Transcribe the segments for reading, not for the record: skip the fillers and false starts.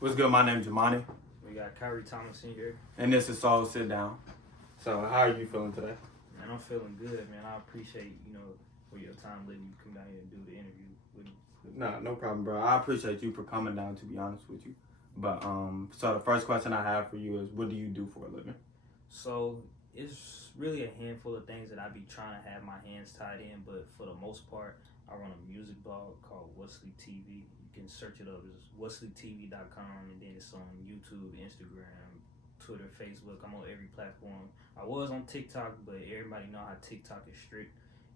What's good? My name's Jamani, We got Kyree Thomas in here. and this is Soul Sit Down. So, how are you feeling today? Man, I'm feeling good, man. I appreciate, for your time letting you come down here and do the interview with me. Nah, no problem, bro. I appreciate you for coming down, to be honest with you. But, so the first question I have for you is, what do you do for a living? So, it's really a handful of things that I be trying to have my hands tied in, but for the most part, I run a music blog called Wesley TV. You can search it up. It's westleytv.com, and then it's on YouTube, Instagram, Twitter, Facebook. I'm on every platform. I was on TikTok, but everybody know how TikTok is strict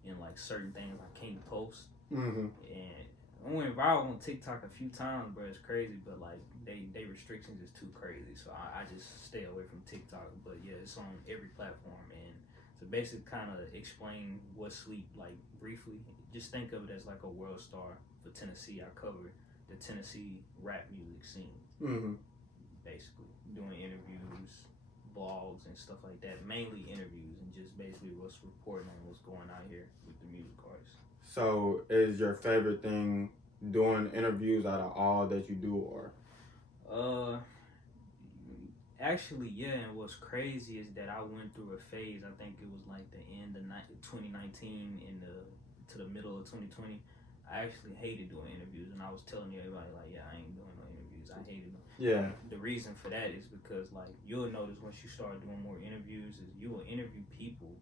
and like certain things I can't post. Mm-hmm. And I went viral on TikTok a few times, bro. It's crazy, but like they restrictions is too crazy, so I just stay away from TikTok. But yeah, it's on every platform, and to basically kind of explain what sleep like briefly. Just think of it as like a world star for Tennessee. I cover the Tennessee rap music scene, basically doing interviews, blogs, and stuff like that. Mainly interviews, and just basically what's reporting on what's going on here with the music artists. So, is your favorite thing doing interviews out of all that you do, or? Actually, yeah, and what's crazy is that I went through a phase, I think it was like the end of 2019 and to the middle of 2020. I actually hated doing interviews, and I was telling everybody, like, yeah, I ain't doing no interviews. I hated them. Yeah. The reason for that is because, like, you'll notice once you start doing more interviews is you will interview people,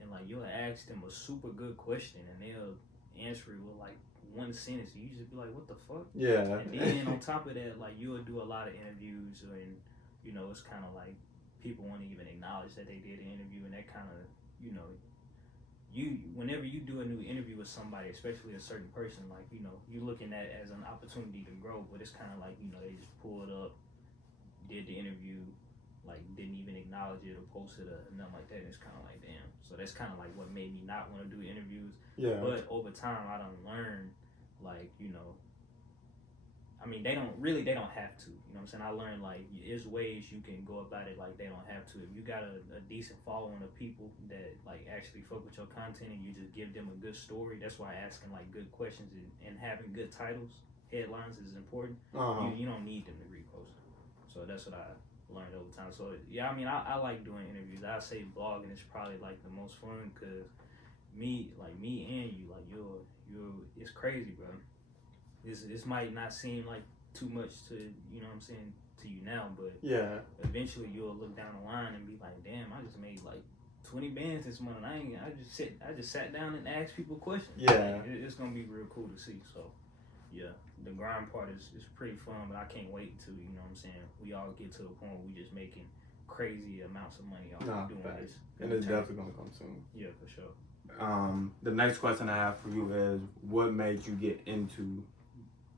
and, like, you'll ask them a super good question, and they'll answer it with, like, one sentence. You just be like, what the fuck? Yeah. And then on top of that, like, you'll do a lot of interviews, and it's kind of like people won't even acknowledge that they did an interview, and that kind of, whenever you do a new interview with somebody, especially a certain person, like, you're looking at it as an opportunity to grow, but it's kind of like, they just pulled up, did the interview, like, didn't even acknowledge it or post it or nothing like that, and it's kind of like, damn. So that's kind of like what made me not want to do interviews. Yeah. But over time, I done learned, like, I mean, they don't have to, you know what I'm saying? I learned, like, there's ways you can go about it, like, they don't have to. If you got a decent following of people that, like, actually fuck with your content and you just give them a good story, that's why asking, like, good questions and having good titles, headlines is important. You don't need them to repost. So that's what I learned over time. So, yeah, I mean, I like doing interviews. I say blogging is probably, like, the most fun because me and you, like, it's crazy, bro. This might not seem like too much to, you know what I'm saying, to you now, but yeah, eventually you'll look down the line and be like, damn, I just made like 20 bands this month. I just sat down and asked people questions. Yeah. Like, it's gonna be real cool to see. So yeah, the grind part is pretty fun, but I can't wait to, you know what I'm saying, we all get to the point where we just making crazy amounts of money off doing this. And it's definitely gonna come soon. Yeah, for sure. The next question I have for you is, what made you get into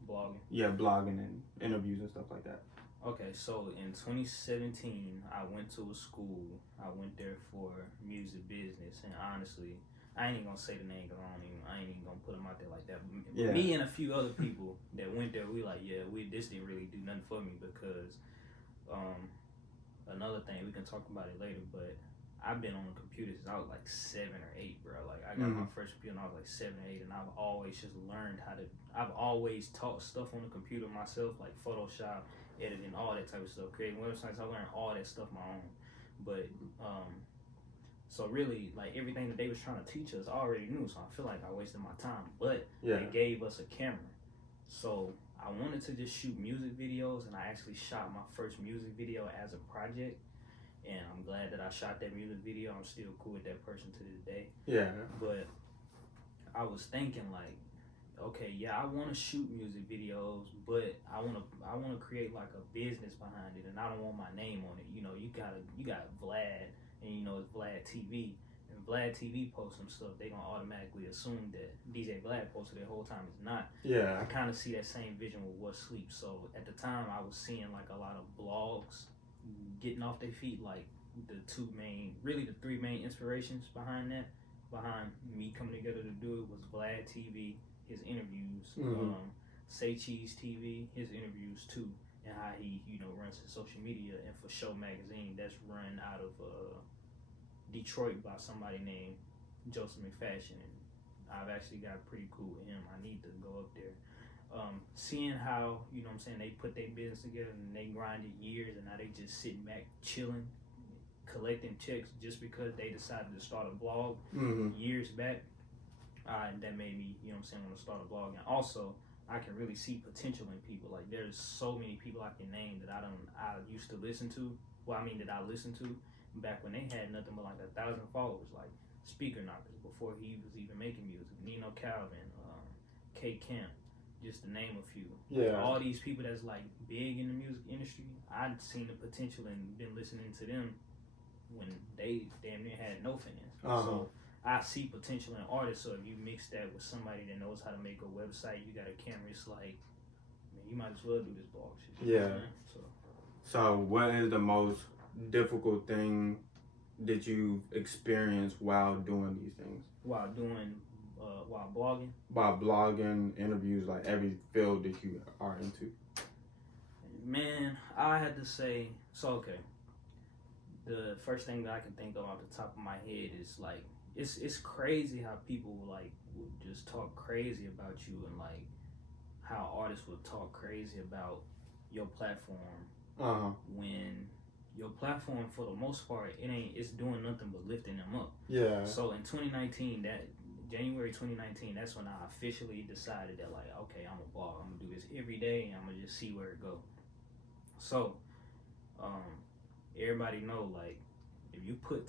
blogging? Yeah, blogging and interviews and stuff like that. Okay, so in 2017, I went to a school. I went there for music business, and honestly, I ain't even gonna say the name because I ain't even gonna put them out there like that. Yeah. Me and a few other people that went there, we like, yeah, this didn't really do nothing for me because another thing, we can talk about it later, but I've been on the computer since I was like 7 or 8, bro. Like, I got my first computer when I was like 7 or 8, and I've always just learned I've always taught stuff on the computer myself, like Photoshop, editing, all that type of stuff, creating websites. I learned all that stuff my own. But, so really, like, everything that they was trying to teach us, I already knew, so I feel like I wasted my time. But they gave us a camera. So I wanted to just shoot music videos, and I actually shot my first music video as a project. And I'm glad that I shot that music video. I'm still cool with that person to this day. Yeah. But I was thinking, like, okay, yeah, I want to shoot music videos, but I want to create like a business behind it, and I don't want my name on it. You got Vlad, and it's Vlad TV, and Vlad TV posts some stuff. They gonna automatically assume that DJ Vlad posted the whole time. It's not. Yeah. I kind of see that same vision with What Sleep. So at the time, I was seeing like a lot of blogs getting off their feet, like the three main inspirations behind me coming together to do it was Vlad TV, his interviews, Say Cheese TV, his interviews too, and how he runs his social media, and for Show Magazine, that's run out of Detroit by somebody named Joseph McFashion, and I've actually got pretty cool with him. I need to go up there. seeing how, you know what I'm saying, they put their business together and they grinded years and now they just sitting back chilling, collecting checks just because they decided to start a blog years back. That made me, you know what I'm saying, want to start a blog. And also, I can really see potential in people. Like, there's so many people I can name that I used to listen to. Well, I mean, that I listened to back when they had nothing but like 1,000 followers, like Speaker Knockers, before he was even making music. Nino Calvin, K Camp, just to name a few. Yeah. Like, all these people that's like big in the music industry, I'd seen the potential and been listening to them when they damn near had no fans. So I see potential in artists. So if you mix that with somebody that knows how to make a website, you got a camera, it's like, man, you might as well do this blog shit. Yeah. So what is the most difficult thing that you've experienced while doing these things? While blogging? While blogging, interviews, like every field that you are into. Man, I had to say, so okay. The first thing that I can think of off the top of my head is like, it's crazy how people like would just talk crazy about you, and like how artists would talk crazy about your platform when your platform, for the most part, it's doing nothing but lifting them up. Yeah. So in 2019, that January 2019, that's when I officially decided that, like, okay, I'm a blog. I'm gonna do this every day, and I'm gonna just see where it goes. So, everybody know, like, if you put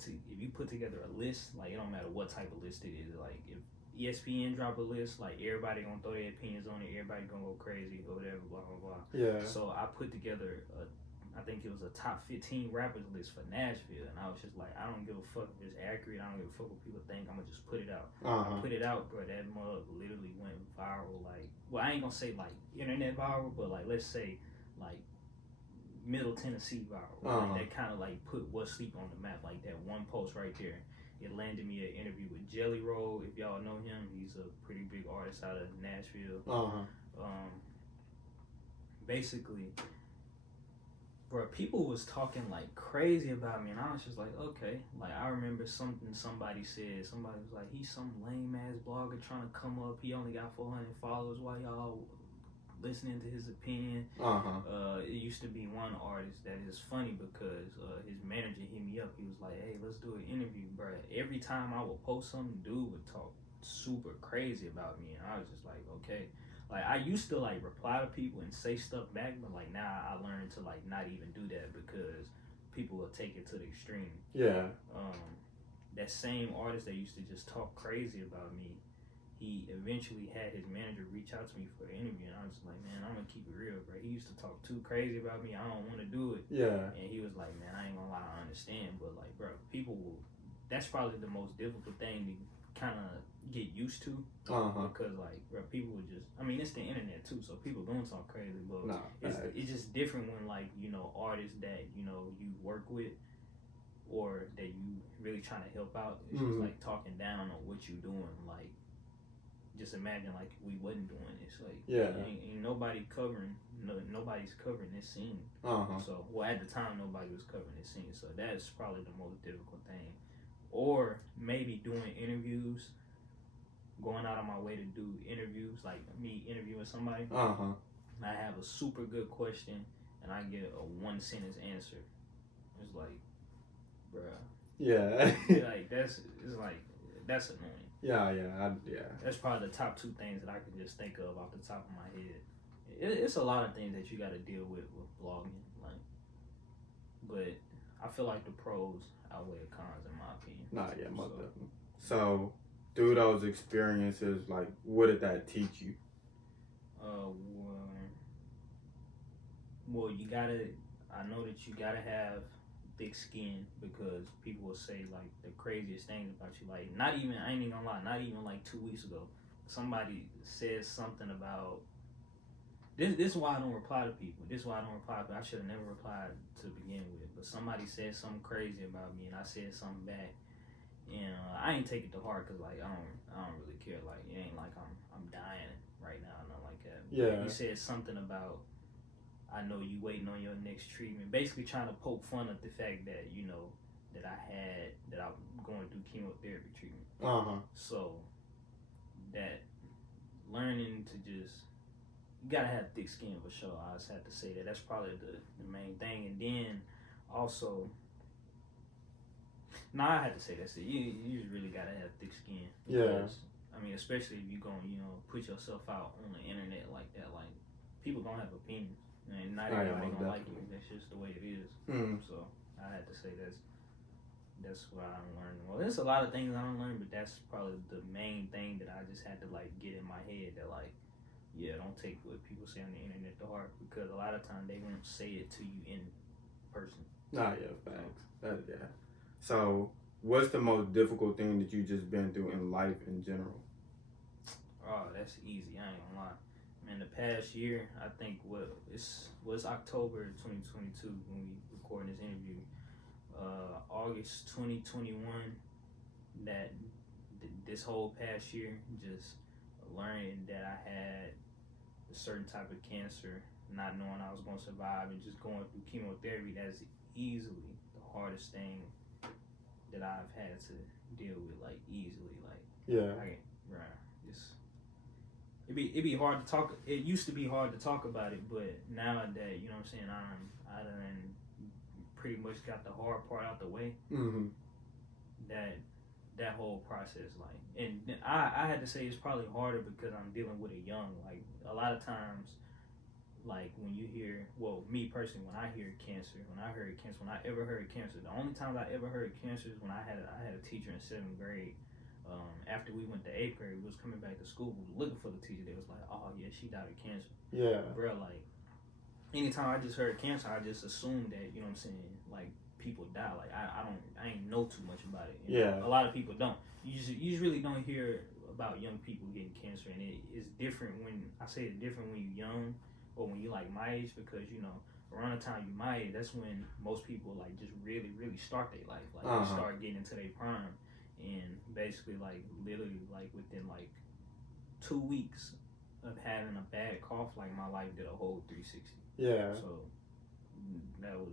together a list, like, it don't matter what type of list it is. Like, if ESPN drop a list, like, everybody gonna throw their opinions on it. Everybody gonna go crazy or whatever, blah blah blah. Yeah. So I put together I think it was a top 15 rappers list for Nashville, and I was just like, I don't give a fuck if it's accurate. I don't give a fuck what people think. I'm gonna just put it out. I put it out, bro. That mug literally went viral. Like, well, I ain't gonna say like internet viral, but like, let's say like Middle Tennessee viral. Like, that kind of like put What Sleep on the map. Like, that one post right there, it landed me an interview with Jelly Roll. If y'all know him, he's a pretty big artist out of Nashville. Basically, bro, people was talking like crazy about me, and I was just like, okay. Like, I remember something somebody said. Somebody was like, he's some lame ass blogger trying to come up. He only got 400 followers. Why y'all listening to his opinion? It used to be one artist that is funny because his manager hit me up. He was like, hey, let's do an interview, bro. Every time I would post something, dude would talk super crazy about me, and I was just like, okay. Like, I used to like reply to people and say stuff back, but like now I learned to like not even do that because people will take it to the extreme. Yeah. That same artist that used to just talk crazy about me, he eventually had his manager reach out to me for an interview, and I was like, man, I'm gonna keep it real, bro. He used to talk too crazy about me. I don't want to do it. Yeah. And he was like, man, I ain't gonna lie, I understand, but like, bro, people will. That's probably the most difficult thing to kind of get used to, because like, bro, people would just, I mean, it's the internet too, so people gonna talk crazy, but it's just different when, like, you know, artists that, you know, you work with or that you really trying to help out, it's just like talking down on what you doing. Like, just imagine like we wasn't doing this, like, ain't nobody covering, nobody's covering this scene. So, well, at the time nobody was covering this scene, so that's probably the most difficult thing. Or maybe doing interviews, going out of my way to do interviews, like me interviewing somebody. And I have a super good question, and I get a 1 sentence answer. It's like, bruh. Yeah. Like, that's annoying. Yeah. That's probably the top 2 things that I can just think of off the top of my head. It's a lot of things that you got to deal with blogging, like, but I feel like the pros outweigh the cons in my opinion. Most definitely. So, through those experiences, like, what did that teach you? Well, I know that you gotta have thick skin, because people will say like the craziest things about you. Like, I ain't even gonna lie, not even like 2 weeks ago, somebody says something about this is why I don't reply to people. I should have never replied to begin with. But somebody said something crazy about me, and I said something back, and I ain't take it to heart, because like I don't really care. Like, it ain't like I'm dying right now, nothing like that. Yeah. He said something about, I know you waiting on your next treatment, basically trying to poke fun at the fact that, you know, that I'm going through chemotherapy treatment. Uh-huh. So that learning to just you gotta have thick skin for sure. I just have to say that. That's probably the main thing. And then also, I had to say that's it. You just really gotta have thick skin. Because, I mean, especially if you gonna put yourself out on the internet like that. Like, people gonna have opinions, and not everybody gonna like you. That's just the way it is. So I had to say that's what I'm learning. Well, there's a lot of things I don't learn, but that's probably the main thing that I just had to like get in my head that like, yeah, don't take what people say on the internet to heart, because a lot of times they won't say it to you in person. Nah, yeah, facts. Yeah. So, what's the most difficult thing that you just been through in life in general? Oh, that's easy. I ain't gonna lie. Man, the past year, I think it's October 2022 when we recording this interview. August 2021, that this whole past year, just learning that I had a certain type of cancer, not knowing I was going to survive, and just going through chemotherapy, that's easily the hardest thing that I've had to deal with, like, easily. Like, it'd be hard to talk. It used to be hard to talk about it, but now that, you know what I'm saying, I done pretty much got the hard part out the way. That whole process, like, and I had to say it's probably harder because I'm dealing with it young. Like, a lot of times, like, when you hear, well, me personally, when I hear cancer, when I ever heard cancer, the only time I ever heard cancer is when I had a teacher in 7th grade. After we went to 8th grade, we was coming back to school, we were looking for the teacher. They was like, oh yeah, she died of cancer. Yeah. Bro, like, anytime I just heard cancer, I just assumed that, you know what I'm saying, like, people die. Like, I ain't know too much about it. A lot of people don't. You just really don't hear about young people getting cancer, and it's different when I say it's different when you're young or when you like my age, because around the time you my age, that's when most people like just really start their life. Like, they start getting into their prime, and basically like literally like within like 2 weeks of having a bad cough, like my life did a whole 360. Yeah. So that was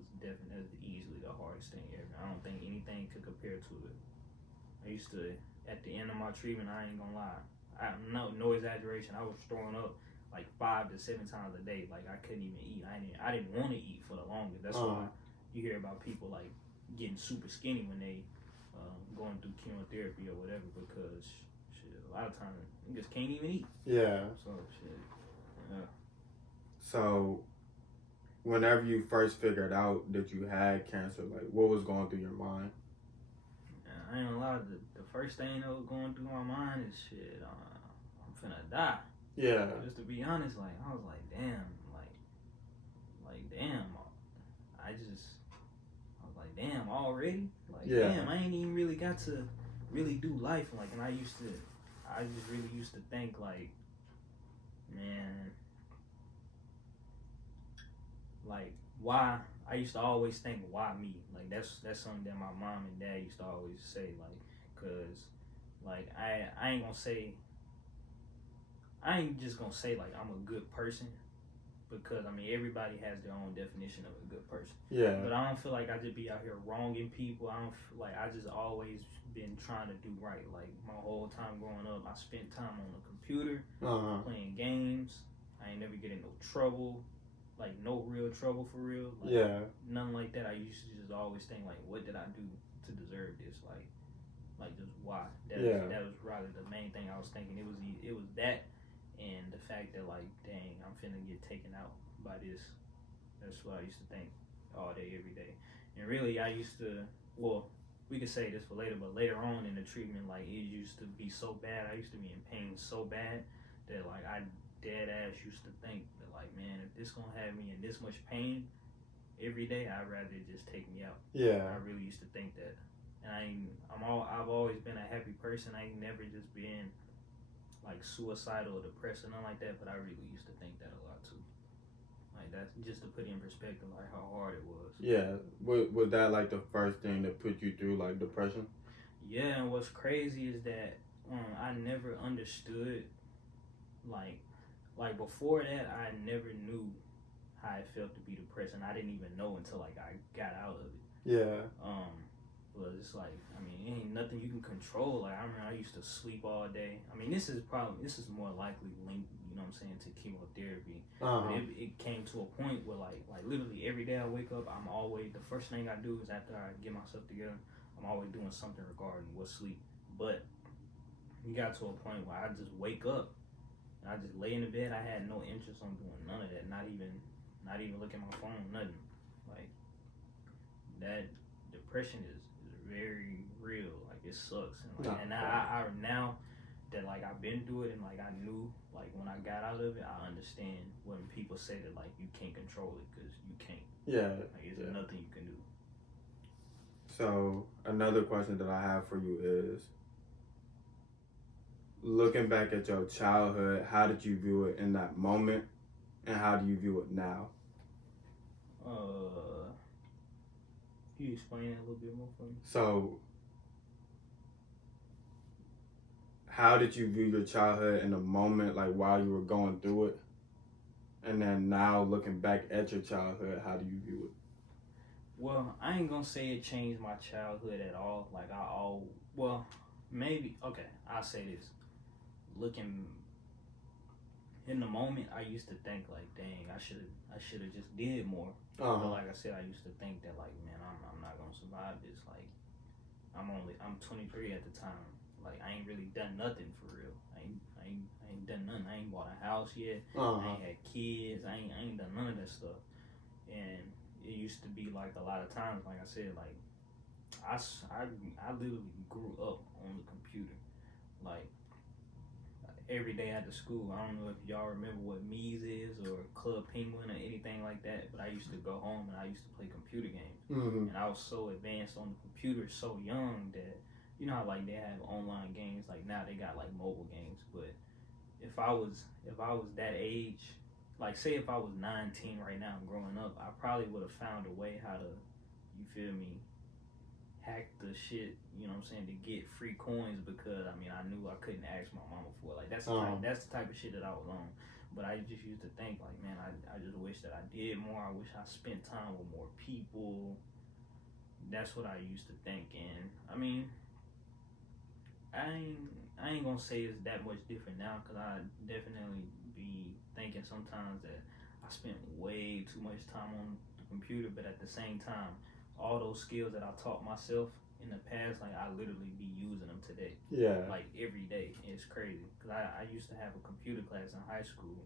easily the hardest thing ever. I don't think anything could compare to it. I used to, at the end of my treatment, I ain't gonna lie, no exaggeration, I was throwing up like 5 to 7 times a day. Like, I couldn't even eat. I didn't want to eat for the longest. That's why you hear about people like getting super skinny when they going through chemotherapy or whatever, because shit, a lot of times you just can't even eat. Yeah. So shit. Yeah. So, whenever you first figured out that you had cancer, like, what was going through your mind? I ain't gonna lie, the first thing that was going through my mind is shit, I'm finna die. Yeah. Just to be honest, like, I was like, damn, damn. I was like, damn, already? Like, damn, I ain't even really got to really do life. Like, and I just really used to think, like, man, like, why? I used to always think, why me? Like, that's something that my mom and dad used to always say, like, cause, like, I ain't just gonna say, like, I'm a good person, because, I mean, everybody has their own definition of a good person. Yeah. But I don't feel like I just be out here wronging people. I just always been trying to do right. Like, my whole time growing up, I spent time on the computer, playing games. I ain't never get in no trouble. Like, no real trouble for real. Like, nothing like that. I used to just always think, like, what did I do to deserve this? Like just why? That was rather the main thing I was thinking. It was that, and the fact that, like, dang, I'm finna get taken out by this. That's what I used to think all day, every day. And really, I used to, well, we could say this for later, but later on in the treatment, like, it used to be so bad. I used to be in pain so bad that, like, I dead ass used to think that, like, man, if this gonna have me in this much pain every day, I'd rather it just take me out. Yeah. I really used to think that. And I've always been a happy person. I ain't never just been like suicidal or depressed or nothing like that, but I really used to think that a lot too. Like, that's just to put in perspective, like, how hard it was. Yeah. Was that like the first thing that put you through, like, depression? Yeah, and what's crazy is that I never understood, like before that, I never knew how it felt to be depressed, and I didn't even know until, like, I got out of it. Yeah. Well, it's like, I mean, it ain't nothing you can control. Like, I remember I used to sleep all day. I mean, this is more likely linked, you know what I'm saying, to chemotherapy. Uh-huh. But it came to a point where like literally every day I wake up, I'm always, the first thing I do is after I get myself together, I'm always doing something regarding what sleep. But we got to a point where I just wake up and I just lay in the bed. I had no interest on doing none of that, not even looking at my phone, nothing. Like that depression is very real. Like it sucks. And like, and I now that like I've been through it and like I knew like when I got out of it, I understand when people say that like you can't control it because you can't. Yeah. Like it's nothing you can do. So another question that I have for you is, looking back at your childhood, how did you view it in that moment, and how do you view it now? Can you explain that a little bit more for me? So, how did you view your childhood in the moment, like while you were going through it? And then now looking back at your childhood, how do you view it? Well, I ain't gonna say it changed my childhood at all. Like maybe, okay, I'll say this. Looking in the moment, I used to think like, dang, I should have just did more. But like I said, I used to think that like, man, I'm not gonna survive this. Like, I'm 23 at the time. Like, I ain't really done nothing for real. I ain't done nothing. I ain't bought a house yet. I ain't had kids. I ain't done none of that stuff. And it used to be like a lot of times, like I said, like I literally grew up on the computer. Like every day after school, I don't know if y'all remember what Mees is or Club Penguin or anything like that, but I used to go home and I used to play computer games. And I was so advanced on the computer so young that, you know how like they have online games, like now they got like mobile games, but if I was that age, like say if I was 19 right now and growing up, I probably would have found a way how to, you feel me, hack the shit, you know what I'm saying, to get free coins, because I mean I knew I couldn't ask my mama for it. Like that's the type of shit that I was on. But I just used to think like, man, I just wish that I did more. I wish I spent time with more people. That's what I used to think. And I mean, I ain't gonna say it's that much different now, because I definitely be thinking sometimes that I spent way too much time on the computer, but at the same time, all those skills that I taught myself in the past, like I literally be using them today. Yeah. Like every day. It's crazy. Because I used to have a computer class in high school.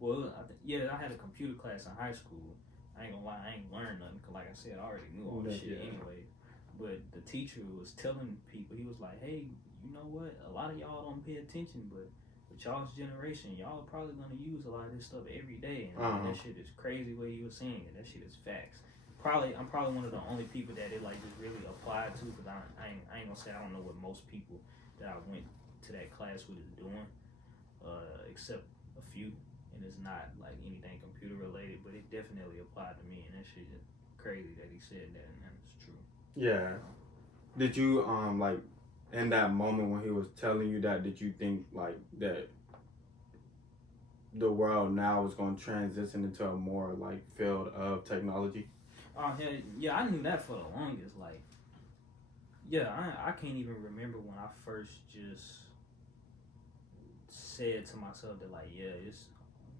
Well, I had a computer class in high school. I ain't gonna lie, I ain't learned nothing, because like I said, I already knew all this shit anyway. But the teacher was telling people, he was like, hey, you know what? A lot of y'all don't pay attention, but with y'all's generation, y'all are probably gonna use a lot of this stuff every day. And that shit is crazy what he was saying. That shit is facts. I'm probably one of the only people that it like just really applied to, because I ain't gonna say I don't know what most people that I went to that class with is doing, except a few, and it's not like anything computer related, but it definitely applied to me, and that shit is crazy that he said that, and that's true. Yeah. Did you like in that moment when he was telling you that, did you think like that the world now is going to transition into a more like field of technology? Oh hell yeah, I knew that for the longest. Like, yeah, I can't even remember when I first just said to myself that like, yeah, it's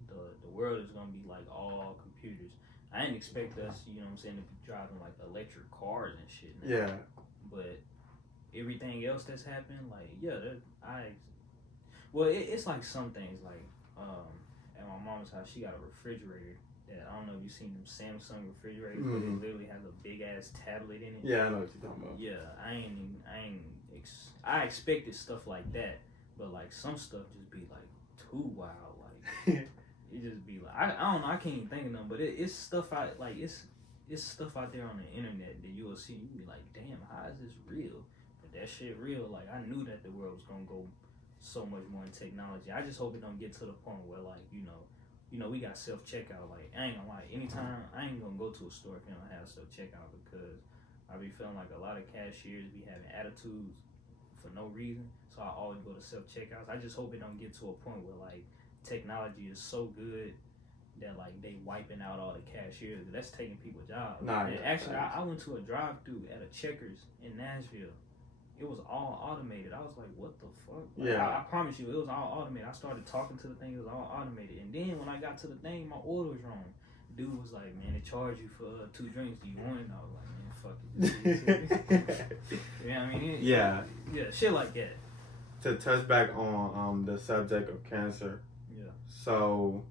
the world is gonna be like all computers. I didn't expect us, you know what I'm saying, to be driving like electric cars and shit now. Yeah. But everything else that's happened, like, yeah, it's like some things, like, at my mom's house, she got a refrigerator that, I don't know if you've seen them Samsung refrigerators, but it literally has a big ass tablet in it. Yeah, I know what you're talking about. Yeah, I expected stuff like that, but like some stuff just be like too wild, like it just be like, I don't know, I can't even think of them, but it's stuff it's stuff out there on the internet that you will see, you be like, damn, how is this real? But that shit real. Like, I knew that the world was gonna go so much more in technology. I just hope it don't get to the point where like, you know, we got self-checkout. Like, I ain't gonna lie, anytime, I ain't gonna go to a store if they don't have self-checkout, because I be feeling like a lot of cashiers be having attitudes for no reason, so I always go to self-checkouts. I just hope it don't get to a point where like technology is so good that like they wiping out all the cashiers. That's taking people's jobs. Nah, actually, I went to a drive-through at a Checkers in Nashville, it was all automated. I was like, what the fuck? Like, Yeah. I promise you, it was all automated. I started talking to the thing, it was all automated. And then when I got to the thing, my order was wrong. Dude was like, man, they charge you for 2 drinks. Do you want it? And I was like, man, fuck it. You know what I mean? Yeah. Yeah, shit like that. To touch back on the subject of cancer. Yeah. So,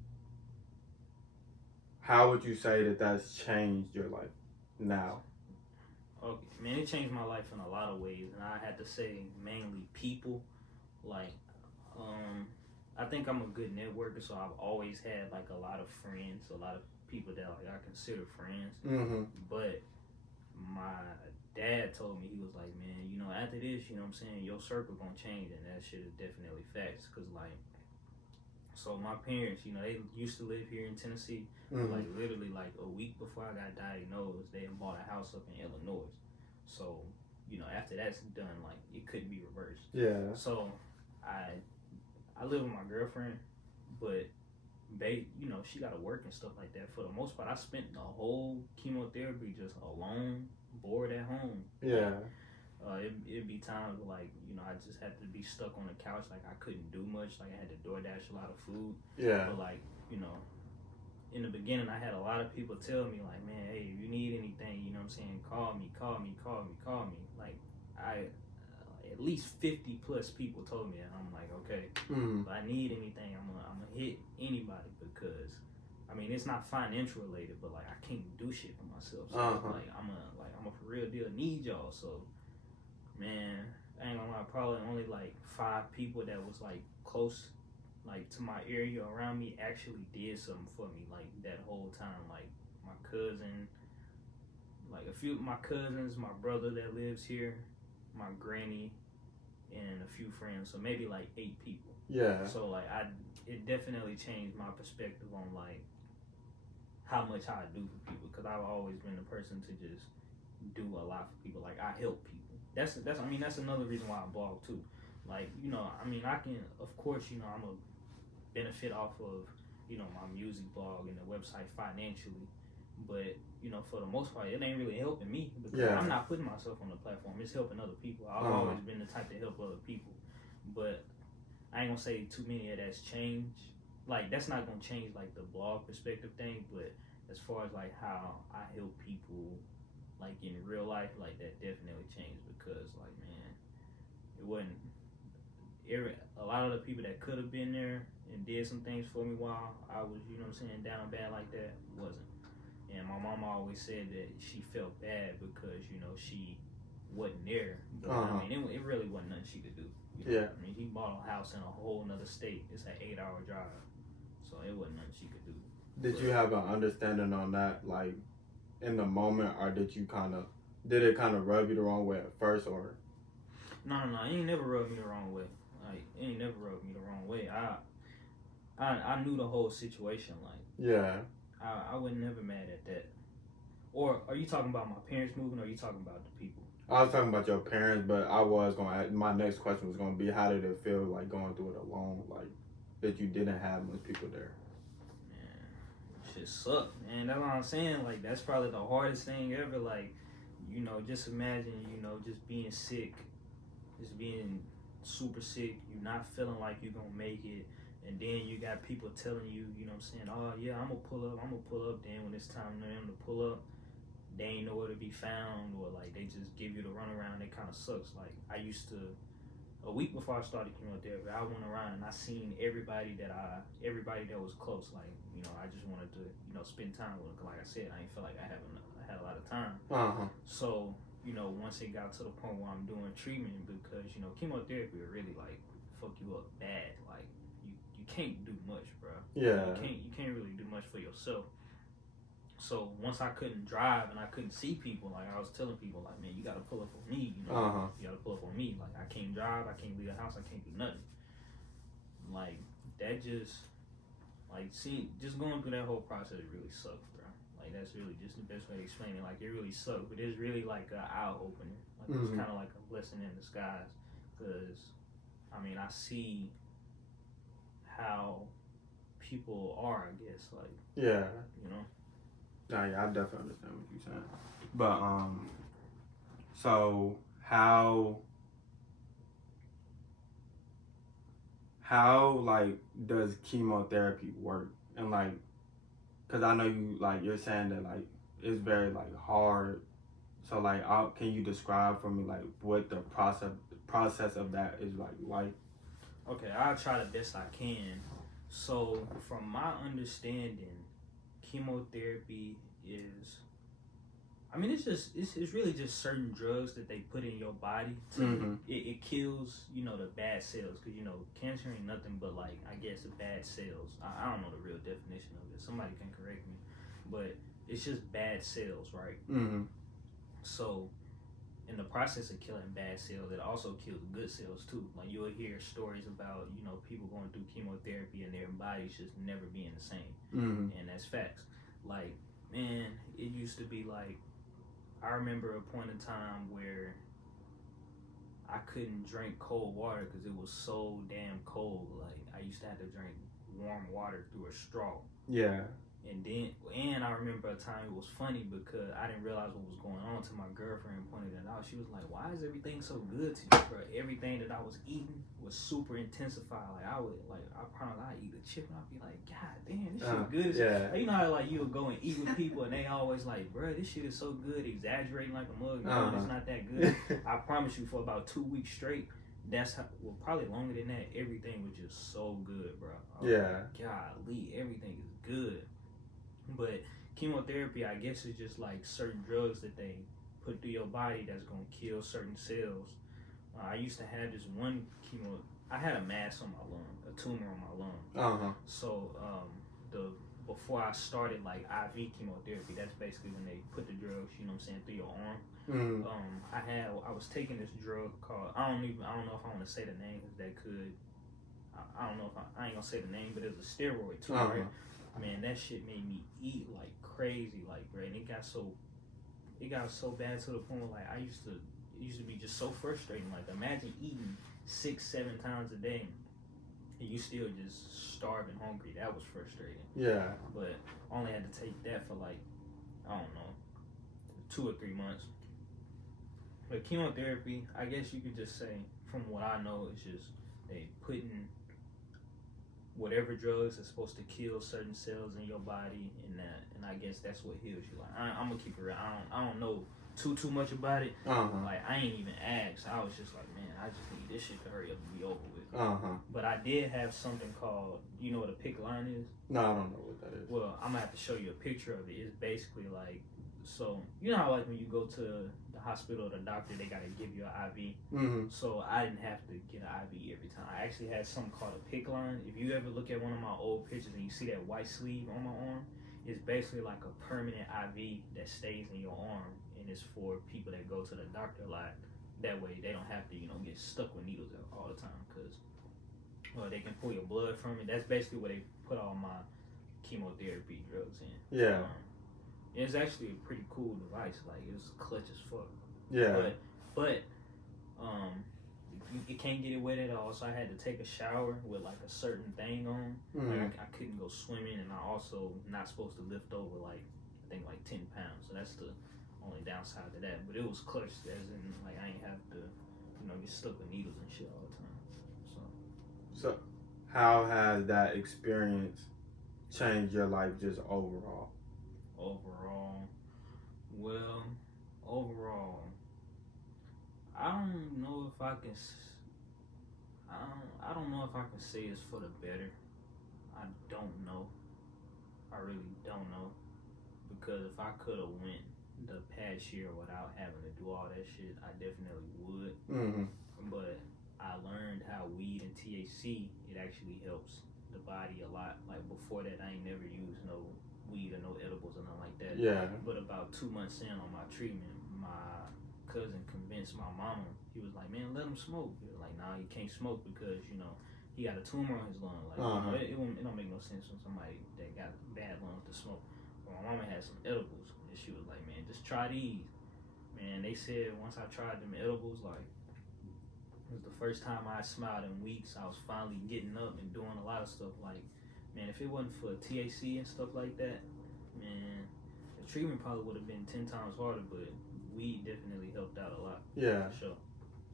how would you say that that's changed your life now? Okay, man, it changed my life in a lot of ways, and I had to say mainly people. Like, I think I'm a good networker, so I've always had like a lot of friends, a lot of people that like I consider friends. Mm-hmm. But my dad told me, he was like, man, you know, after this, you know what I'm saying, your circle gonna change, and that shit is definitely facts. Cause like, so my parents, you know, they used to live here in Tennessee. Mm-hmm. Like literally, like a week before I got diagnosed, they had bought a house up in Illinois. So, you know, after that's done, like it couldn't be reversed. Yeah. So, I live with my girlfriend, but you know, she got to work and stuff like that. For the most part, I spent the whole chemotherapy just alone, bored at home. Yeah. It'd be times where, like, you know, I just had to be stuck on the couch. Like, I couldn't do much. Like, I had to DoorDash a lot of food. Yeah. But, like, you know, in the beginning, I had a lot of people tell me, like, man, hey, if you need anything, you know what I'm saying, call me. Like, at least 50 plus people told me that. I'm like, okay, if I need anything, I'm gonna hit anybody, because, I mean, it's not financial related, but, like, I can't do shit for myself. So, like, I'm a for real deal need y'all. So, man, I ain't gonna lie, probably only like 5 people that was like close, like to my area around me, actually did something for me like that whole time. Like my cousin, like a few of my cousins, my brother that lives here, my granny, and a few friends. So maybe like 8 people. Yeah. So like it definitely changed my perspective on like how much I do for people, because I've always been the person to just do a lot for people. Like I help people. That's I mean, that's another reason why I blog too. Like, you know, I mean, I can, of course, you know, I'm a benefit off of, you know, my music blog and the website financially, but, you know, for the most part, it ain't really helping me, because I'm not putting myself on the platform. It's helping other people. I've always been the type to help other people, but I ain't gonna say too many of that's changed. Like, that's not gonna change like the blog perspective thing, but as far as like how I help people like in real life, like that definitely changed, because like, man, it wasn't a lot of the people that could have been there and did some things for me while I was, you know what I'm saying, down bad like that, wasn't. And my mama always said that she felt bad because, you know, she wasn't there. But I mean, it really wasn't nothing she could do. You know? Yeah. I mean, he bought a house in a whole nother state. It's an 8-hour drive, so it wasn't nothing she could do. Did you have an understanding on that, like, in the moment, or did it kind of rub you the wrong way at first, or? No, it ain't never rubbed me the wrong way. Like, it ain't never rubbed me the wrong way. I knew the whole situation. Like, yeah, I was never mad at that. Or are you talking about my parents moving, or are you talking about the people? I was talking about your parents, but I was going to ask, my next question was going to be, how did it feel like going through it alone, like that you didn't have much people there? Man, shit sucked, man. That's what I'm saying. Like, that's probably the hardest thing ever. Like, you know, just imagine, you know, just being sick, just being super sick, you not feeling like you're gonna make it, and then you got people telling you, you know what I'm saying, oh yeah, I'm gonna pull up, then when it's time for them to pull up, they ain't nowhere to be found, or like they just give you the runaround. It kind of sucks. Like, I used to, a week before I started chemotherapy, I went around and I seen everybody that was close. Like, you know, I just wanted to, you know, spend time with them. Like I said, I ain't feel like I had a lot of time. So, you know, once it got to the point where I'm doing treatment, because, you know, chemotherapy will really like fuck you up bad. Like, you can't do much, bro. Yeah. You can't really do much for yourself. So once I couldn't drive and I couldn't see people, like I was telling people, like, man, you gotta pull up on me. You know, you gotta pull up on me. Like, I can't drive, I can't leave the house, I can't do nothing. Like, that just, like, just going through that whole process really sucked, bro. Like, that's really just the best way to explain it. Like, it really sucked, but it's really like an eye opener. Like, it's kind of like a blessing in disguise, because, I mean, I see how people are, I guess, like, yeah, you know. Nah, yeah, I definitely understand what you're saying. But so how how like does chemotherapy work? And like, cause I know you like you're saying that like it's very like hard. So like, can you describe for me like what the process of that is like? Okay, I'll try the best I can. So, from my understanding, chemotherapy is, I mean, it's really just certain drugs that they put in your body to Mm-hmm. it kills the bad cells, because cancer ain't nothing but, like, I guess, bad cells. I don't know the real definition of it. Somebody can correct me, but it's just bad cells, right? Mm-hmm. So in the process of killing bad cells, it also kills good cells too. Like, you'll hear stories about people going through chemotherapy and their bodies just never being the same, Mm-hmm. and that's facts. Like, man, it used to be like, I remember a point in time where I couldn't drink cold water because it was so damn cold. Like, I used to have to drink warm water through a straw. Yeah. And I remember a time it was funny because I didn't realize what was going on until my girlfriend pointed it out. She was like, "Why is everything so good to you, bro? Everything that I was eating was super intensified. Like, I promise I eat a chip and I'd be like, God damn, this shit good as Yeah. Like, you know how like you'll go and eat with people and they always like, bro, this shit is so good, exaggerating like a mug. It's not that good. I promise you, for about 2 weeks straight, that's how, well, probably longer than that, everything was just so good, bro. Yeah. Like, golly, everything is good. But chemotherapy, I guess, is just like certain drugs that they put through your body that's gonna kill certain cells. I used to have this one chemo. I had a mass on my lung, a tumor on my lung. So the before I started like IV chemotherapy, that's basically when they put the drugs, through your arm. Mm-hmm. I was taking this drug called, I don't know if I want to say the name, because that could, I don't know if I ain't gonna say the name, but it was a steroid too, right? Man, that shit made me eat like crazy, like, bro. And it got so bad to the point where, like, it used to be just so frustrating. Like, imagine eating 6-7 times a day and you still just starving hungry. That was frustrating. Yeah. But I only had to take that for like, I don't know, 2 or 3 months. But chemotherapy, I guess you could just say, from what I know, it's just they putting whatever drugs are supposed to kill certain cells in your body, and I guess that's what heals you. Like, I'm gonna keep it real. I don't know too much about it. Like, I ain't even asked. I was just like, man, I just need this shit to hurry up and be over with. But I did have something called, you know what a PICC line is? No, I don't know what that is. Well, I'm gonna have to show you a picture of it. It's basically like, so you know how like when you go to the hospital or the doctor, they gotta give you an IV. Mm-hmm. So I didn't have to get an IV every time. I actually had something called a PICC line. If you ever look at one of my old pictures and you see that white sleeve on my arm, it's basically like a permanent IV that stays in your arm, and it's for people that go to the doctor a lot. That way they don't have to get stuck with needles all the time, because they can pull your blood from it. That's basically where they put all my chemotherapy drugs in. Yeah. It's actually a pretty cool device. Like, it's clutch as fuck. Yeah. But you can't get it wet at all. So I had to take a shower with like a certain thing on. Mm-hmm. Like, I couldn't go swimming, and I also not supposed to lift over like, I think like 10 pounds. So that's the only downside to that. But it was clutch, as in like I ain't have to get stuck with needles and shit all the time. So how has that experience changed your life just overall? Overall, I don't know if I can. I don't know if I can say it's for the better. I don't know. I really don't know, because if I could have went the past year without having to do all that shit, I definitely would. Mm-hmm. But I learned how weed and THC, it actually helps the body a lot. Like, before that, I ain't never used no weed or no edibles or nothing like that. Yeah. But about 2 months in on my treatment, my cousin convinced my mama. He was like, man, let him smoke. He was like, nah, he can't smoke because he got a tumor on his lung. Like, it don't make no sense when somebody that got bad lungs to smoke. But my mama had some edibles, and she was like, man, just try these. Man, they said once I tried them edibles, like, it was the first time I smiled in weeks. I was finally getting up and doing a lot of stuff. Like, man, if it wasn't for THC and stuff like that, man, the treatment probably would have been 10 times harder. But weed definitely helped out a lot. Yeah. For sure.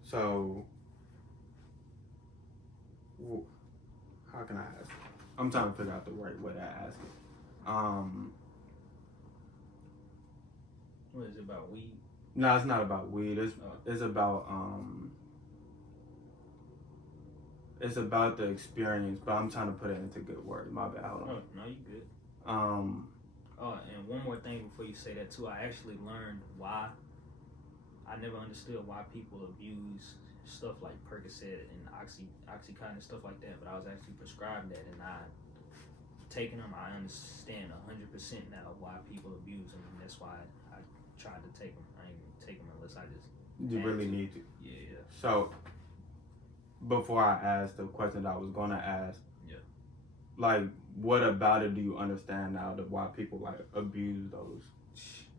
So how can I ask it? I'm trying to figure out the right way to ask it. What is it about weed? No, it's not about weed. It's about it's about the experience, but I'm trying to put it into good words. My bad. Hold on. Oh, no, you good. And one more thing before you say that too. I actually learned why. I never understood why people abuse stuff like Percocet and Oxycontin and stuff like that. But I was actually prescribed that, and I taking them. I understand 100% now why people abuse them, and that's why I tried to take them. I ain't take them unless I just. You really need to. Yeah. So, before I ask the question that I was gonna ask, yeah, like, what about it do you understand now that why people like abuse those?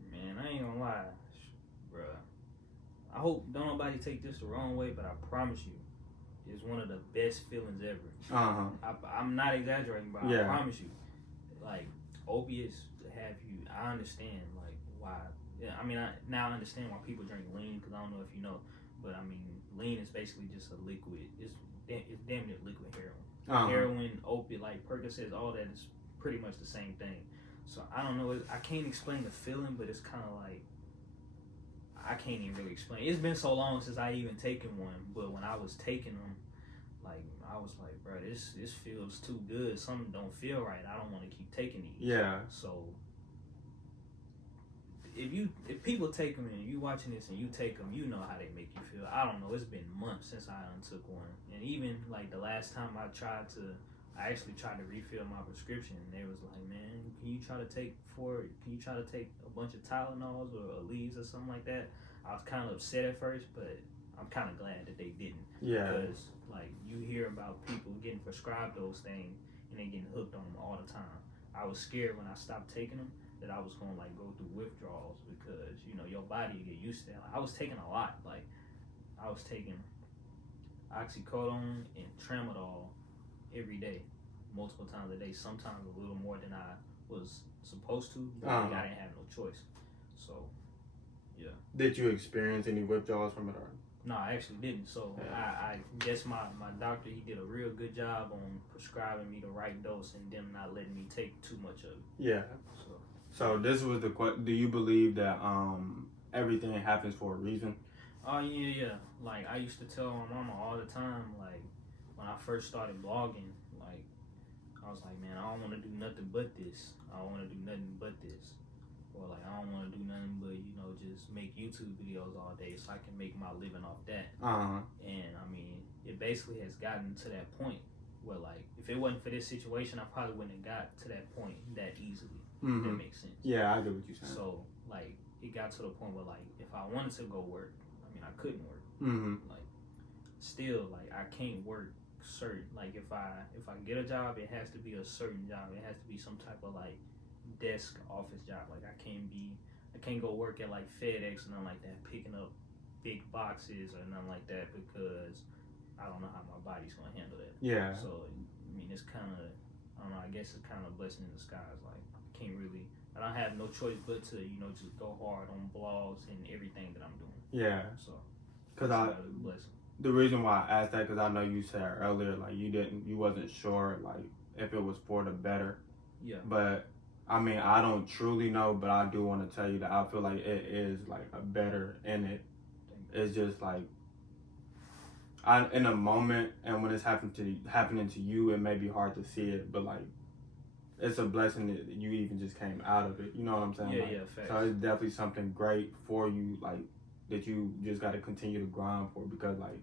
Man, I ain't gonna lie, bruh. I hope don't nobody take this the wrong way, but I promise you, it's one of the best feelings ever. I'm not exaggerating, but I promise you, like opiates have you. I understand like why. Yeah, I mean, now I understand why people drink lean because I don't know if you know, but I mean, lean is basically just a liquid. It's damn near liquid heroin. Heroin, opiate, like Percocets, all that is pretty much the same thing. So I don't know. I can't explain the feeling, but it's kind of like I can't even really explain. It's been so long since I even taken one, but when I was taking them, like I was like, bro, this feels too good. Something don't feel right. I don't want to keep taking these. Yeah. So if people take them and you watching this and you take them, you know how they make you feel. I don't know. It's been months since I took one, and even like the last time I actually tried to refill my prescription. And they was like, man, can you try to take a bunch of Tylenols or Aleve or something like that? I was kind of upset at first, but I'm kind of glad that they didn't. Yeah. Because like you hear about people getting prescribed those things and they getting hooked on them all the time. I was scared when I stopped taking them that I was gonna like go through withdrawals because your body get used to it. Like, I was taking a lot. Like I was taking oxycodone and tramadol every day, multiple times a day, sometimes a little more than I was supposed to, but I didn't have no choice. So, yeah. Did you experience any withdrawals from it? Or? No, I actually didn't. So, I guess my doctor, he did a real good job on prescribing me the right dose and them not letting me take too much of it. Yeah. So this was the question. Do you believe that everything happens for a reason? Oh, yeah. Like, I used to tell my mama all the time, like, when I first started blogging, like, I was like, man, I don't want to do nothing but this. I don't want to do nothing but this. Or, like, I don't want to do nothing but, just make YouTube videos all day so I can make my living off that. And, I mean, it basically has gotten to that point where, like, if it wasn't for this situation, I probably wouldn't have got to that point that easily. If that makes sense. Yeah, I get what you're saying. So, like, it got to the point where, like, if I wanted to go work, I mean, I couldn't work. Like, still, like, I can't work certain. Like, if I get a job, it has to be a certain job. It has to be some type of, like, desk office job. Like, I can't go work at, like, FedEx or nothing like that, picking up big boxes or nothing like that because I don't know how my body's going to handle that. Yeah. So, I mean, it's kind of, I don't know, I guess it's kind of a blessing in disguise. Like, I don't have no choice but to, just go hard on blogs and everything that I'm doing. Yeah. So, because the reason why I asked that, because I know you said earlier, like, you wasn't sure, like, if it was for the better. Yeah. But, I mean, I don't truly know, but I do want to tell you that I feel like it is, like, a better in it. It's just, like, in a moment, and when it's happening to you, it may be hard to see it, but, like, it's a blessing that you even just came out of it. You know what I'm saying? Yeah, facts. So it's definitely something great for you, like, that you just got to continue to grind for because, like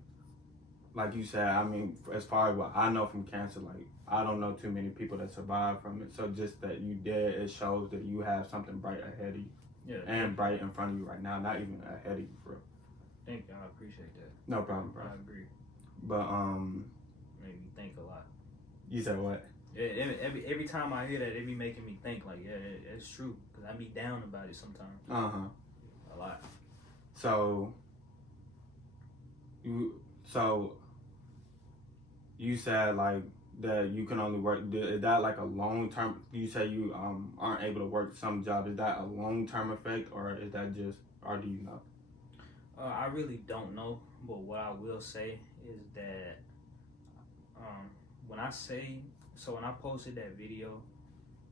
you said, I mean, as far as what I know from cancer, like, I don't know too many people that survive from it. So just that you did, it shows that you have something bright ahead of you. Yeah. And bright in front of you right now, not even ahead of you, for real. Thank you. I appreciate that. No problem, bro. I agree. But, made me think a lot. You said what? Every time I hear that, it be making me think, like, yeah, it's true. Because I be down about it sometimes. A lot. So you said, like, that you can only work, is that like a long-term, you say you aren't able to work some job, is that a long-term effect, or is that just, or do you know? I really don't know, but what I will say is that when I say, so when I posted that video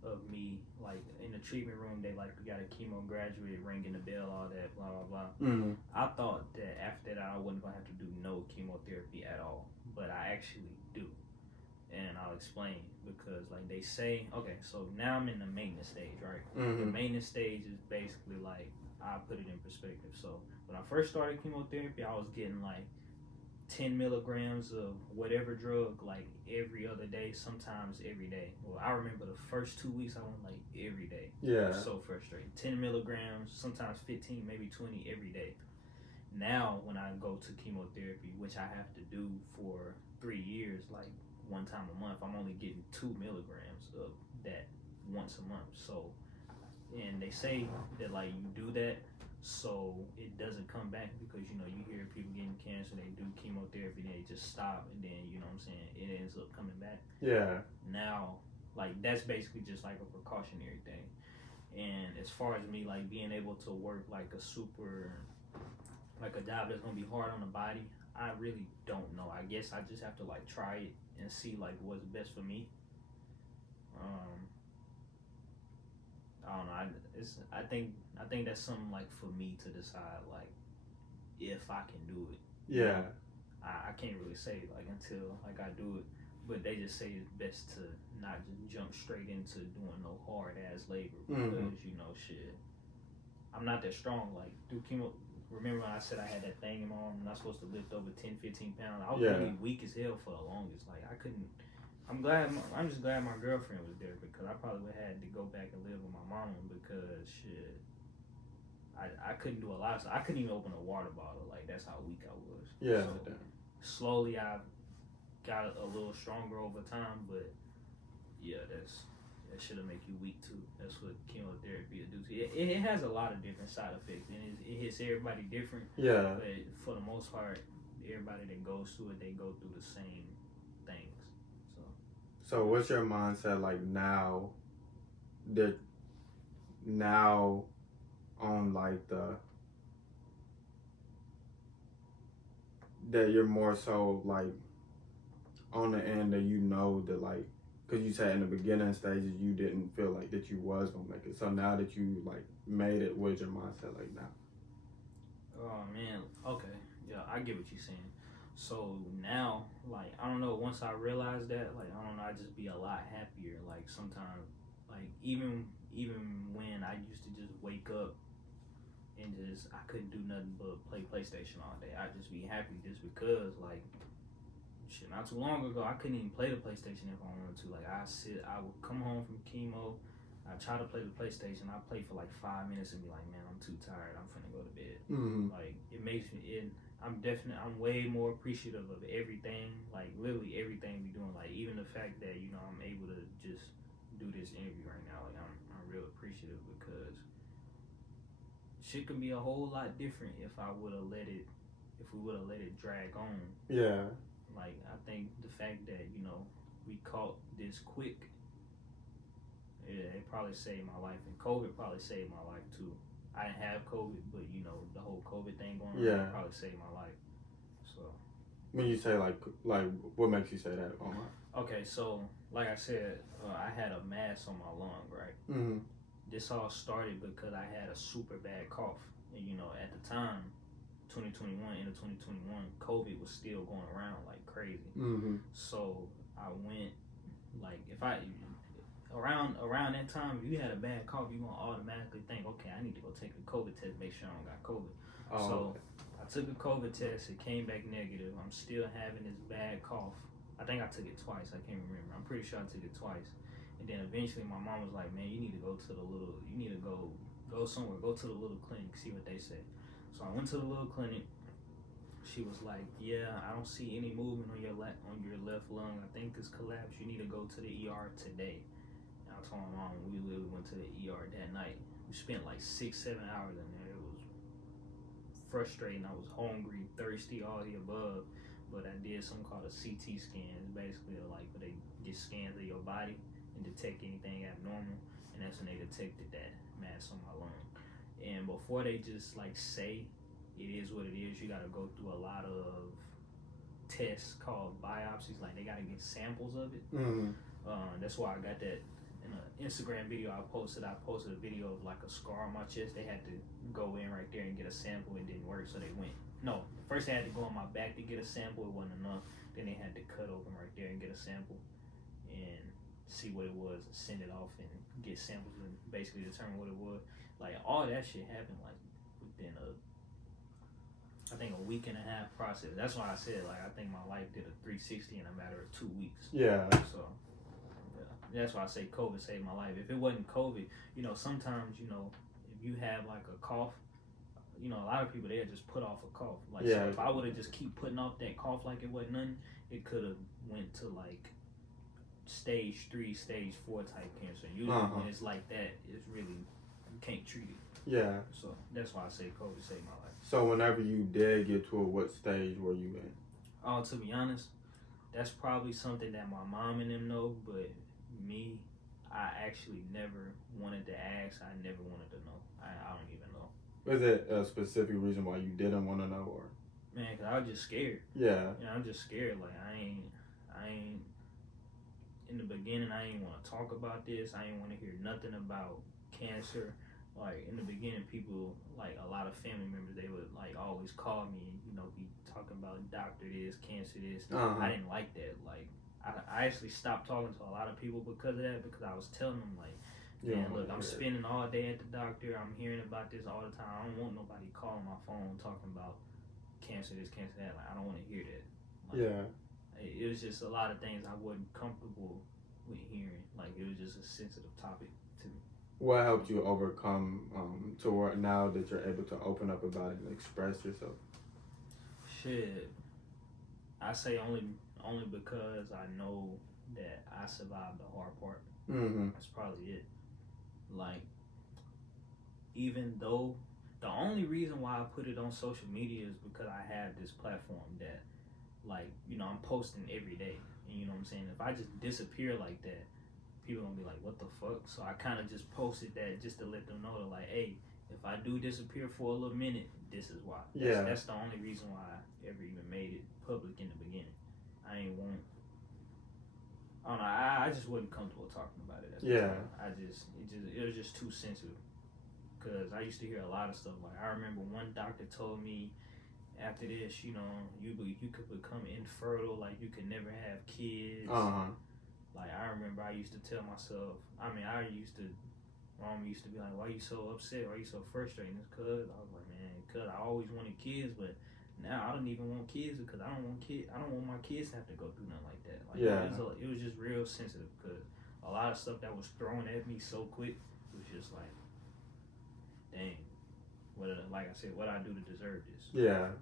of me, like, in the treatment room, they, like, got a chemo graduate, ringing the bell, all that, blah, blah, blah. Mm-hmm. I thought that after that, I wasn't going to have to do no chemotherapy at all. But I actually do. And I'll explain, because, like, they say, okay, so now I'm in the maintenance stage, right? Mm-hmm. The maintenance stage is basically, like, I put it in perspective. So when I first started chemotherapy, I was getting, like, 10 milligrams of whatever drug, like, every other day, sometimes every day. Well, I remember the first 2 weeks I went, like, every day. Yeah. It was so frustrating. 10 milligrams, sometimes 15, maybe 20 every day. Now, when I go to chemotherapy, which I have to do for 3 years, like, one time a month, I'm only getting 2 milligrams of that once a month. So, and they say that, like, you do that so it doesn't come back, because, you know, you hear people getting cancer, they do chemotherapy, and they just stop, and then, you know what I'm saying, it ends up coming back. Yeah. Now, like, that's basically just like a precautionary thing. And as far as me, like, being able to work like a job that's gonna be hard on the body, I really don't know. I guess I just have to, like, try it and see, like, what's best for me. I don't know. I think that's something, like, for me to decide, like, if I can do it. Yeah. I can't really say, like, until, like, I do it. But they just say it's best to not just jump straight into doing no hard ass labor, because you know, shit, I'm not that strong. Like, through chemo. Remember when I said I had that thing in my arm, I'm not supposed to lift over 10, 15 pounds. I was really weak as hell for the longest. Like, I couldn't. I'm just glad my girlfriend was there, because I probably would have had to go back and live with my mama, because shit, I couldn't do a lot. So I couldn't even open a water bottle. Like, that's how weak I was. Yeah. So, slowly I got a little stronger over time, but yeah, that should have make you weak too. That's what chemotherapy will do to you. It has a lot of different side effects, and it hits everybody different. Yeah. But for the most part, everybody that goes through it, they go through the same things. So what's your mindset like now? Now on, like, that you're more so, like, on the end that, you know, that, like, because you said in the beginning stages you didn't feel like that you was gonna make it. So now that you, like, made it, what's your mindset like now? Oh man, okay, yeah, I get what you're saying. So now, like, I don't know, once I realized that, like, I don't know, I just be a lot happier. Like, sometimes, like, even when I used to just wake up and just, I couldn't do nothing but play PlayStation all day, I'd just be happy, just because, like, shit, not too long ago, I couldn't even play the PlayStation if I wanted to. Like, I would come home from chemo, I try to play the PlayStation, I play for like 5 minutes and be like, man, I'm too tired, I'm finna go to bed. Like, it makes me, I'm way more appreciative of everything, like, literally everything we doing. Like, even the fact that, you know, I'm able to just do this interview right now, like, I'm real appreciative, because shit could be a whole lot different if we would have let it drag on. Yeah. Like, I think the fact that, you know, we caught this quick, it probably saved my life, and COVID probably saved my life too. I didn't have COVID, but, you know, the whole COVID thing going on probably saved my life. So, when you say like what makes you say that, Omar? Okay, so like I said, I had a mass on my lung, right? This all started because I had a super bad cough, and, you know, at the time, 2021, into 2021, COVID was still going around like crazy. So I went, like, around that time, if you had a bad cough, you're gonna automatically think, okay, I need to go take a COVID test, make sure I don't got COVID. I took a COVID test, it came back negative. I'm still having this bad cough. I think I took it twice, I can't remember. I'm pretty sure I took it twice. And then eventually my mom was like, man, you need to go somewhere, go to the little clinic, see what they say. So I went to the little clinic. She was like, yeah, I don't see any movement on your left lung. I think it's collapsed. You need to go to the ER today. And I told my mom, we literally went to the ER that night. We spent like 6-7 hours in there. It was frustrating. I was hungry, thirsty, all the above. But I did something called a CT scan. It's basically like where they get scans of your body and detect anything abnormal. And that's when they detected that mass on my lung. And before they just, like, say it is what it is, you got to go through a lot of tests called biopsies. Like they gotta get samples of it. Mm-hmm. That's why I got that in an Instagram video I posted. I posted a video of like a scar on my chest. They had to go in right there and get a sample. It didn't work, so they went. No, first they had to go on my back to get a sample. It wasn't enough. Then they had to cut open right there and get a sample and see what it was, and send it off and get samples and basically determine what it was. Like all that shit happened like within I think a week and a half process. That's why I said like I think my life did a 360 in a matter of 2 weeks. Yeah. So yeah, that's why I say COVID saved my life. If it wasn't COVID, you know, sometimes you know if you have like a cough, you know, a lot of people they'll just put off a cough. Like so if I would have just keep putting off that cough like it wasn't nothing, it could have went to like stage 3, stage 4 type cancer. Usually when it's like that, it's really you can't treat it. Yeah. So that's why I say COVID saved my life. So whenever you did get to it, what stage were you in? Oh, to be honest, that's probably something that my mom and them know, but me, I actually never wanted to ask. I never wanted to know. I don't even know. Was it a specific reason why you didn't want to know, or? Man, cause I was just scared. Yeah. You know, I'm just scared. Like I ain't. In the beginning, I ain't want to talk about this. I ain't want to hear nothing about cancer. Like in the beginning, people like a lot of family members, they would like always call me and you know be talking about doctor this, cancer this. I didn't like that. Like I actually stopped talking to a lot of people because of that, because I was telling them like, man, look, I'm spending all day at the doctor. I'm hearing about this all the time. I don't want nobody calling my phone talking about cancer this, cancer that. Like I don't want to hear that. Like, it was just a lot of things I wasn't comfortable with hearing. Like it was just a sensitive topic to me. What helped you overcome to where now that you're able to open up about it and express yourself? Shit, I say only because I know that I survived the hard part. Mm-hmm. That's probably it. Like, even though the only reason why I put it on social media is because I have this platform that, like, you know, I'm posting every day. And you know what I'm saying? If I just disappear like that, people gonna be like, what the fuck? So I kind of just posted that just to let them know that, like, hey, if I do disappear for a little minute, this is why. That's the only reason why I ever even made it public in the beginning. I don't know, I just wasn't comfortable talking about it. It was just too sensitive. Cause I used to hear a lot of stuff. Like I remember one doctor told me after this, you know, you could become infertile, like you could never have kids. Like I remember I used to tell myself, mom used to be like, why you so upset? Why you so frustrated? It's cause I was like, man, cause I always wanted kids, but now I don't even want kids because I don't want my kids to have to go through nothing like that. Like it was just real sensitive because a lot of stuff that was thrown at me so quick was just like, dang, like I said, what I do to deserve this. Yeah.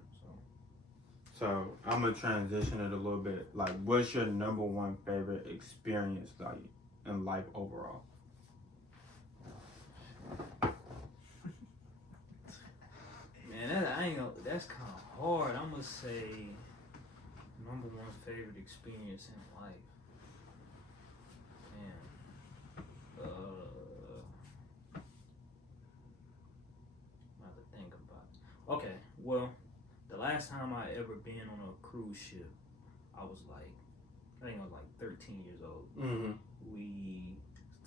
So I'm gonna transition it a little bit. Like, what's your number one favorite experience like in life overall? Man, that's kind of hard. I'm gonna say number one favorite experience in life. Man, I have to think about it. Okay, well, the last time I ever been on a cruise ship, I think I was like 13 years old. Mm-hmm. We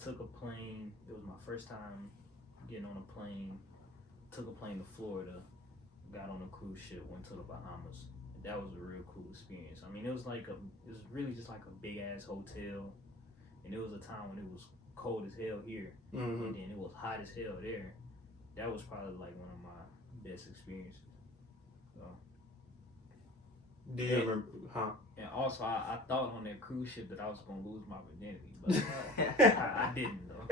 took a plane. It was my first time getting on a plane. Took a plane to Florida. Got on a cruise ship. Went to the Bahamas. That was a real cool experience. I mean, it was really just like a big ass hotel, and it was a time when it was cold as hell here, and then it was hot as hell there. That was probably like one of my best experiences. So. Do you remember? Huh? And also, I thought on that cruise ship that I was gonna lose my virginity, but I didn't though.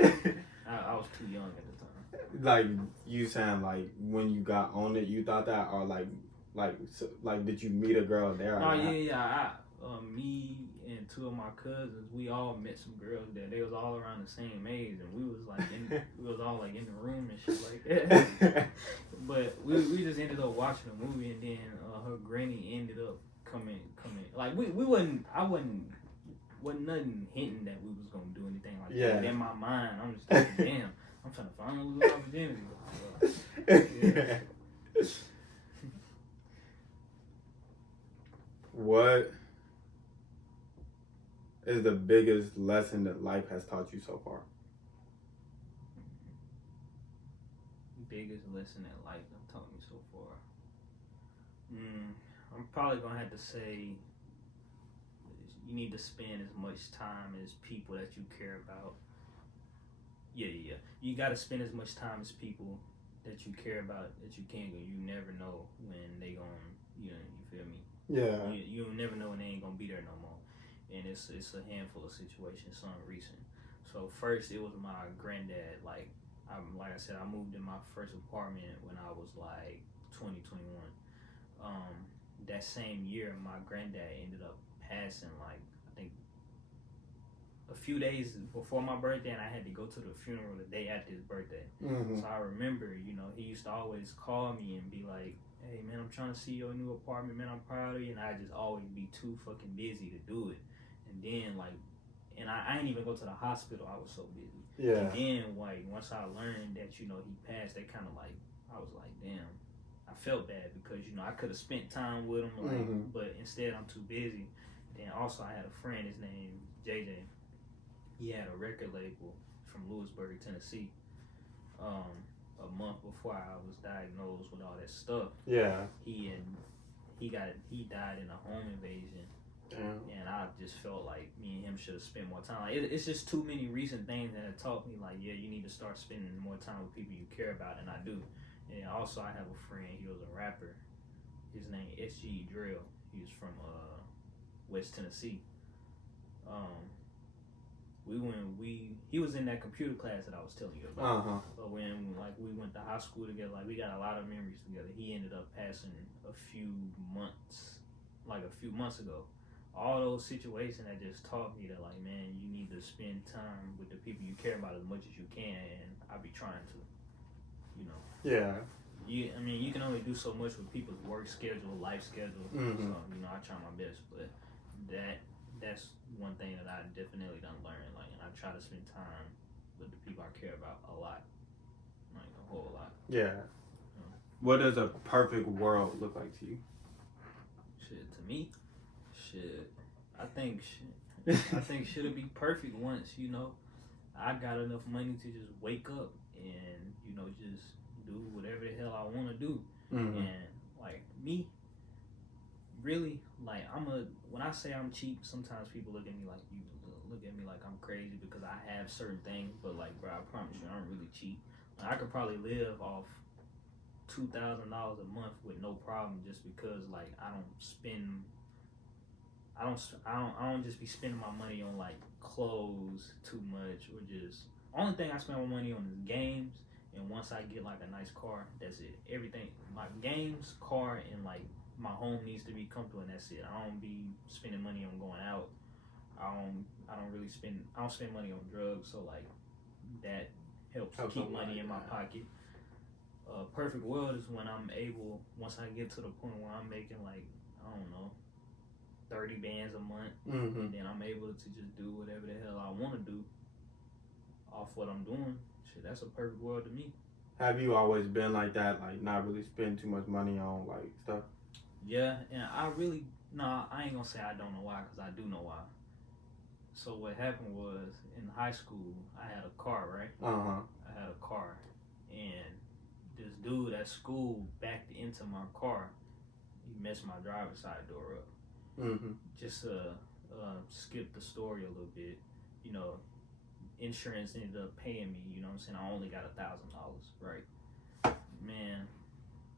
I was too young at the time. Like you saying, like when you got on it, you thought that, or like did you meet a girl there? Oh yeah. Me and two of my cousins, we all met some girls there. They was all around the same age, and we was all like in the room and shit like that. But we just ended up watching a movie, and then her granny ended up coming. Like wasn't nothing hinting that we was gonna do anything like that. In my mind, I'm just thinking, damn, I'm trying to finally lose my virginity. What biggest lesson that life has taught you so far? Biggest lesson that life has taught me so far. I'm probably gonna have to say you need to spend as much time as people that you care about. Yeah. You got to spend as much time as people that you care about that you can. You never know when they gonna, you feel me? Yeah. You never know when they ain't gonna be there no more. And it's a handful of situations, some recent. So first, it was my granddad. Like I said, I moved in my first apartment when I was like 2021. That same year, my granddad ended up passing. Like I think a few days before my birthday, and I had to go to the funeral the day after his birthday. Mm-hmm. So I remember, he used to always call me and be like, "Hey man, I'm trying to see your new apartment, man. I'm proud of you." And I just always be too fucking busy to do it. And then and I didn't even go to the hospital. I was so busy. Yeah. And then once I learned that he passed, that kind of I was like, damn. I felt bad because I could have spent time with him, but instead I'm too busy. Then also I had a friend, his name JJ. He had a record label from Lewisburg, Tennessee. A month before I was diagnosed with all that stuff. Yeah. He died in a home invasion. Damn. And I just felt like me and him should have spent more time. It's just too many recent things that have taught me you need to start spending more time with people you care about, and I do. And also I have a friend, he was a rapper. His name SG Drill. He was from West Tennessee. He was in that computer class that I was telling you about. But when we went to high school together, we got a lot of memories together. He ended up passing a few months ago. All those situations that just taught me that man, you need to spend time with the people you care about as much as you can, and I be trying to, Yeah. You can only do so much with people's work schedule, life schedule. Mm-hmm. So I try my best, but that's one thing that I definitely done learn. And I try to spend time with the people I care about a lot, a whole lot. Yeah. What does a perfect world look like to you? Shit, to me, I think shit'll be perfect once I got enough money to just wake up and just do whatever the hell I want to do. Mm-hmm. And me, really, when I say I'm cheap, sometimes people look at me like I'm crazy because I have certain things. But bro, I promise you, I'm really cheap. I could probably live off $2,000 a month with no problem, just because I don't just be spending my money on clothes too much, or just only thing I spend my money on is games. And once I get a nice car, that's it. Everything, my games, car, and my home needs to be comfortable, and that's it. I don't be spending money on going out. I don't spend money on drugs, so that helps keep money in my pocket. Perfect world is when I'm able, once I get to the point where I'm making I don't know, 30 bands a month, and then I'm able to just do whatever the hell I want to do off what I'm doing. Shit, that's a perfect world to me. Have you always been like that, not really spend too much money on stuff? Yeah, and I ain't gonna say I don't know why, because I do know why. So what happened was, in high school, I had a car, right? I had a car, and this dude at school backed into my car. He messed my driver's side door up. Just to skip the story a little bit, insurance ended up paying me. You know what I'm saying? I only got $1,000, right? Man,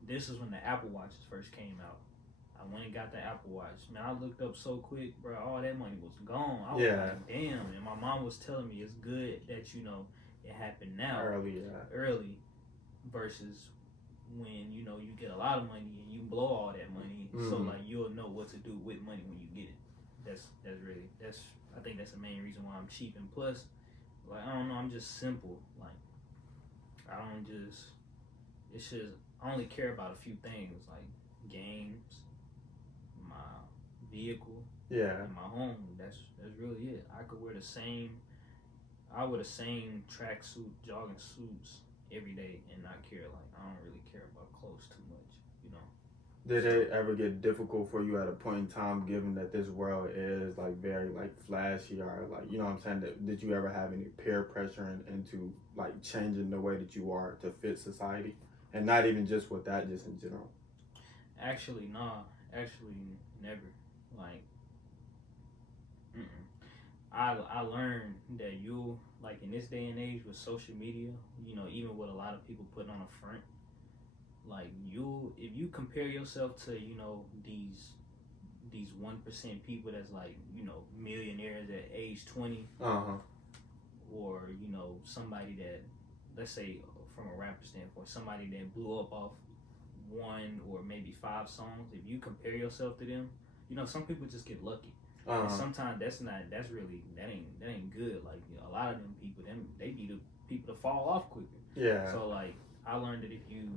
this is when the Apple Watches first came out. I went and got the Apple Watch. Man, I looked up so quick, bro. All that money was gone. I was like, damn. And my mom was telling me it's good that it happened now, early, versus when you get a lot of money and you blow all that money. So you'll know what to do with money when you get it. I think that's the main reason why I'm cheap. And plus, I don't know, I'm just simple. I only care about a few things, games, my vehicle, and my home. That's really it. I wear the same tracksuit, jogging suits every day and not care. I don't really care about clothes too much, Did it ever get difficult for you at a point in time, given that this world is like very like flashy or like you know what I'm saying? Did you ever have any peer pressure into like changing the way that you are to fit society, and not even just with that, just in general? Actually, nah. Actually, never. Like, mm-mm. I learned that you like in this day and age with social media, you know, even with a lot of people putting on a front, like you, if you compare yourself to these 1% people that's like millionaires at age 20, Uh huh. or somebody that, let's say from a rapper standpoint, somebody that blew up off one or maybe five songs. If you compare yourself to them, some people just get lucky. And Uh sometimes that ain't good. Like a lot of them people, they be the people to fall off quicker. yeah. So like I learned that if you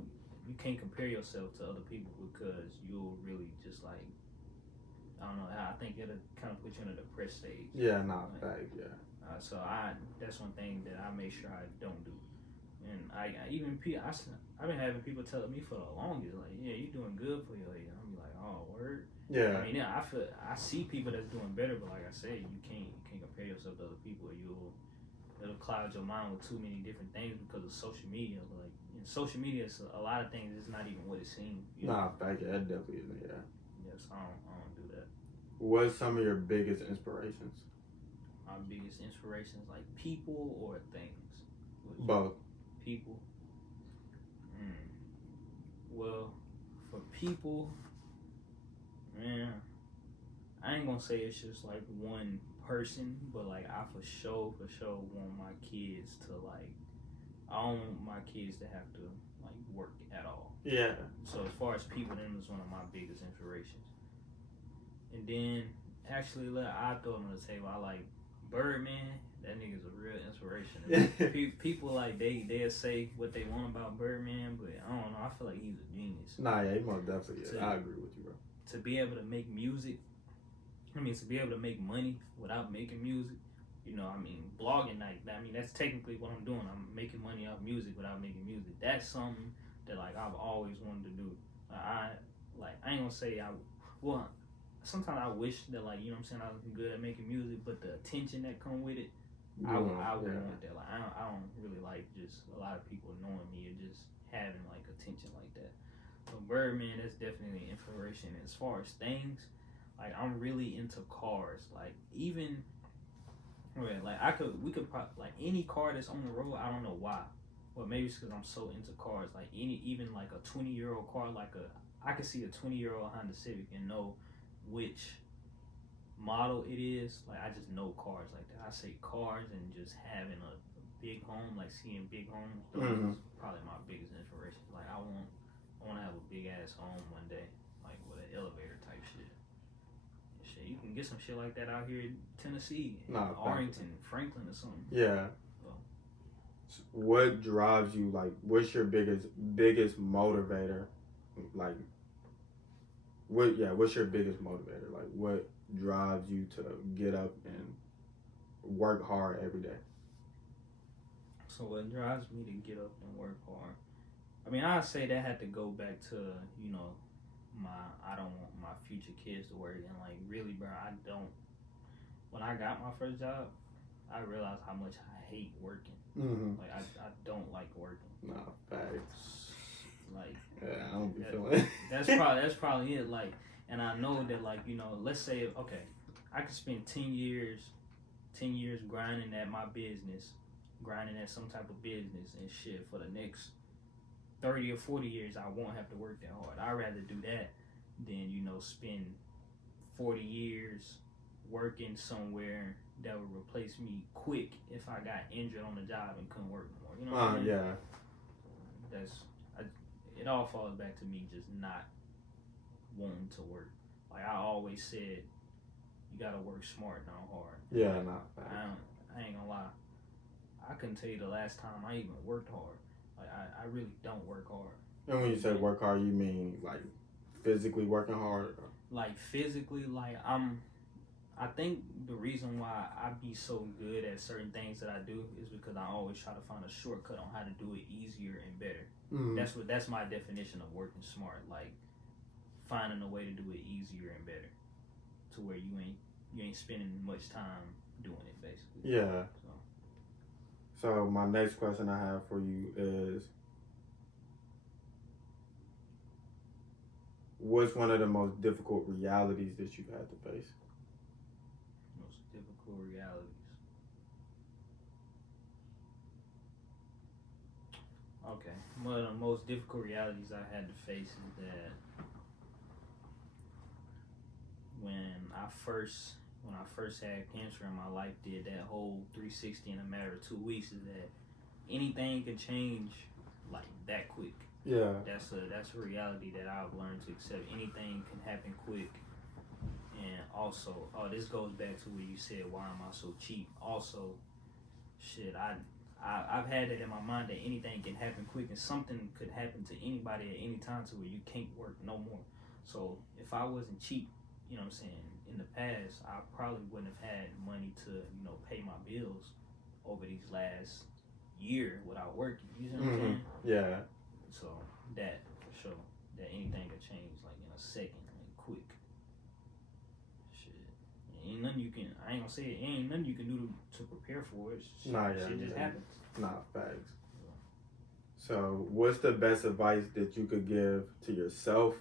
can't compare yourself to other people, because you'll really just like, I don't know. I think it'll kind of put you in a depressed stage. Yeah, nah, Like, fact, yeah. so that's one thing that I make sure I don't do. And I've been having people tell me for the longest, like, yeah, you're doing good for your age. I'm like, oh, word. Yeah. I mean, yeah, I see people that's doing better, but like I said, you can't compare yourself to other people. It'll cloud your mind with too many different things because of social media. Like in social media, it's a lot of things. It's not even what it seems. Nah, fact, yeah, that definitely isn't, yeah. Yes, I don't do that. What's some of your biggest inspirations? My biggest inspirations, like people or things. Both. People. Mm. Well, for people, man, I ain't gonna say it's just like one person, but like I for sure want my kids to like. I don't want my kids to have to like work at all. Yeah. So as far as people, them is one of my biggest inspirations. And then actually, I throw it on the table. I like Birdman. That nigga's a real inspiration. People like they'll say what they want about Birdman, but I don't know. I feel like he's a genius. Nah, yeah, he most definitely is. I agree with you, bro. To be able to make music, to be able to make money without making music, blogging that's technically what I'm doing. I'm making money off music without making music. That's something that like I've always wanted to do. I ain't gonna say well. Sometimes I wish that I was good at making music, but the attention that come with it, I would want that. Like I don't really like just a lot of people knowing me or just having like attention like that. So Birdman, that's definitely an inspiration. As far as things, like I'm really into cars. Like even we could probably like any car that's on the road. I don't know why, but maybe it's because I'm so into cars. Like even like a 20-year-old car, I could see a 20-year-old Honda Civic and know which model it is. Like I just know cars like that. I say cars and just having a big home, like seeing big homes. Those is probably my biggest inspiration. Like I want to have a big ass home one day, like with an elevator type shit. You can get some shit like that out here in Tennessee, Arlington, Franklin, or something. Yeah. So what drives you? Like, what's your biggest motivator? Like, what's your biggest motivator? Like, what drives you to get up and work hard every day? So what drives me to get up and work hard? I'd say that had to go back to I don't want my future kids to work, and like really, bro, I don't. When I got my first job, I realized how much I hate working. Mm-hmm. Like I don't like working. Nah, facts. Like yeah, I don't be feeling. That's probably it. Like, and I know that let's say I could spend 10 years grinding at my business, grinding at some type of business and shit for the next 30 or 40 years. I won't have to work that hard. I'd rather do that than spend 40 years working somewhere that would replace me quick if I got injured on the job and couldn't work no more. You know what I mean? Yeah. It all falls back to me just not wanting to work. Like I always said, you gotta work smart, not hard. Yeah, not bad. I ain't gonna lie. I couldn't tell you the last time I even worked hard. Like I really don't work hard. And when you say work hard, you mean like physically working hard? Like physically, like I think the reason why I be so good at certain things that I do is because I always try to find a shortcut on how to do it easier and better. Mm-hmm. That's my definition of working smart. Like finding a way to do it easier and better, to where you ain't spending much time doing it, basically. Yeah. So my next question I have for you is, what's one of the most difficult realities that you've had to face? Most difficult realities. Okay, one of the most difficult realities I had to face is that when I first had cancer and my life did that whole 360 in a matter of 2 weeks, is that anything can change like that quick. Yeah. That's a reality that I've learned to accept. Anything can happen quick. And also, this goes back to what you said, why am I so cheap? Also, shit, I've had it in my mind that anything can happen quick, and something could happen to anybody at any time to where you can't work no more. So if I wasn't cheap, you know what I'm saying, in the past, I probably wouldn't have had money to, pay my bills over these last year without working. You know what I'm saying? Yeah. So that for sure, that anything could change like in a second, like quick. Shit, ain't nothing you can. I ain't gonna say it. Ain't nothing you can do to prepare for it. Shit just happens. Nah, facts. So, what's the best advice that you could give to yourself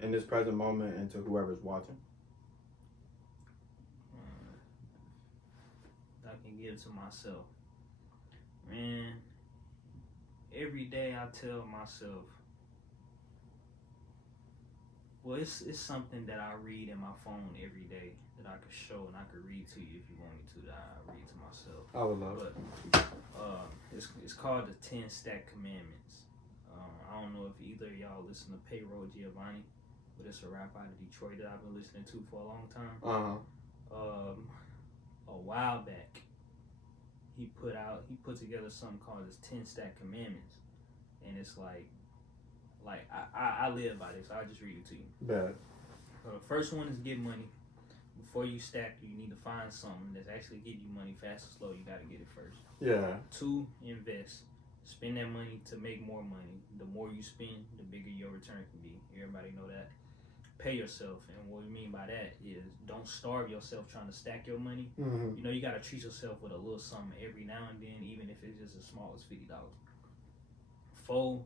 in this present moment and to whoever's watching? I can give to myself, man. Every day I tell myself, well, it's something that I read in my phone every day that I could show and I could read to you if you want me to. That I read to myself. I would love. But it's called the 10 Stack Commandments. I don't know if either of y'all listen to Payroll Giovanni, but it's a rap out of Detroit that I've been listening to for a long time. A while back, he put together something called his 10 Stack Commandments, and it's like I live by this. I'll just read it to you. Bad. So the first one is get money. Before you stack, you need to find something that's actually give you money fast or slow. You got to get it first. Yeah. 2, invest. Spend that money to make more money. The more you spend, the bigger your return can be. Everybody know that. Pay yourself, and what we mean by that is don't starve yourself trying to stack your money. Mm-hmm. You got to treat yourself with a little something every now and then, even if it's just as small as $50. 4,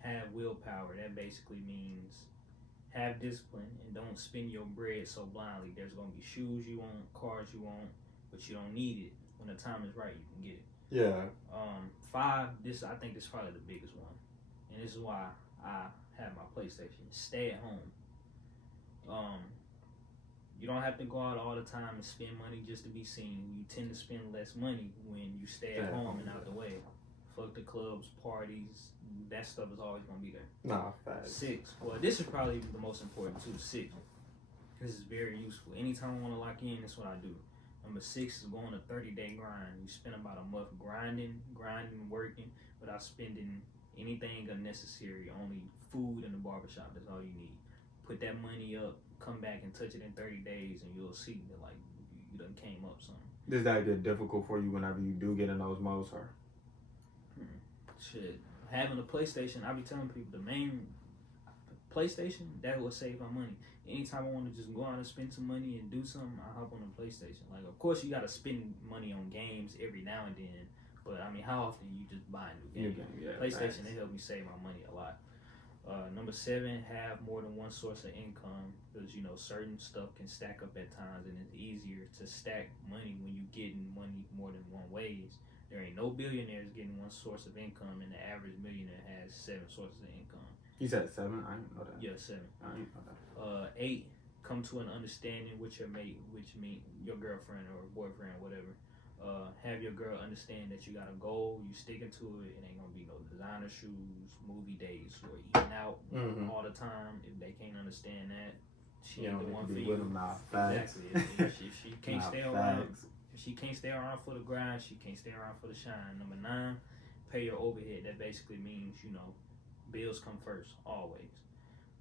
have willpower. That basically means have discipline and don't spend your bread so blindly. There's gonna be shoes you want, cars you want, but you don't need it. When the time is right, you can get it. Yeah. 5, I think this is probably the biggest one, and this is why I have my PlayStation. Stay at home. You don't have to go out all the time and spend money just to be seen. You tend to spend less money when you stay at home and out the way. Fuck the clubs, parties, that stuff is always gonna be there. Nah, facts. 6, well, this is probably the most important too. 6, this is very useful. Anytime I want to lock in, that's what I do. Number 6 is going a 30-day grind. You spend about a month grinding, working, without spending anything unnecessary. Only food in the barbershop. That's all you need. Put that money up, come back and touch it in 30 days, and you'll see that like you done came up something. Does that get difficult for you whenever you do get in those modes, or? Shit, having a PlayStation, I be telling people the main PlayStation, that will save my money. Anytime I want to just go out and spend some money and do something, I hop on the PlayStation. Like, of course, you got to spend money on games every now and then, but I mean, how often you just buy a new game? Yeah, PlayStation, they help me save my money a lot. Number 7, have more than one source of income, because certain stuff can stack up at times, and it's easier to stack money when you getting money more than one ways. There ain't no billionaires getting one source of income, and the average millionaire has 7 sources of income. You said 7? I didn't know that. Yeah, 7. I didn't know that. 8, come to an understanding with your mate, which mean your girlfriend or boyfriend, whatever. Have your girl understand that you got a goal, you sticking to it. It ain't gonna be no designer shoes, movie dates, or eating out all the time. If they can't understand that, she ain't the one for you. Exactly. If she can't stay around, if she can't stay around for the grind, she can't stay around for the shine. Number 9, pay your overhead. That basically means bills come first always.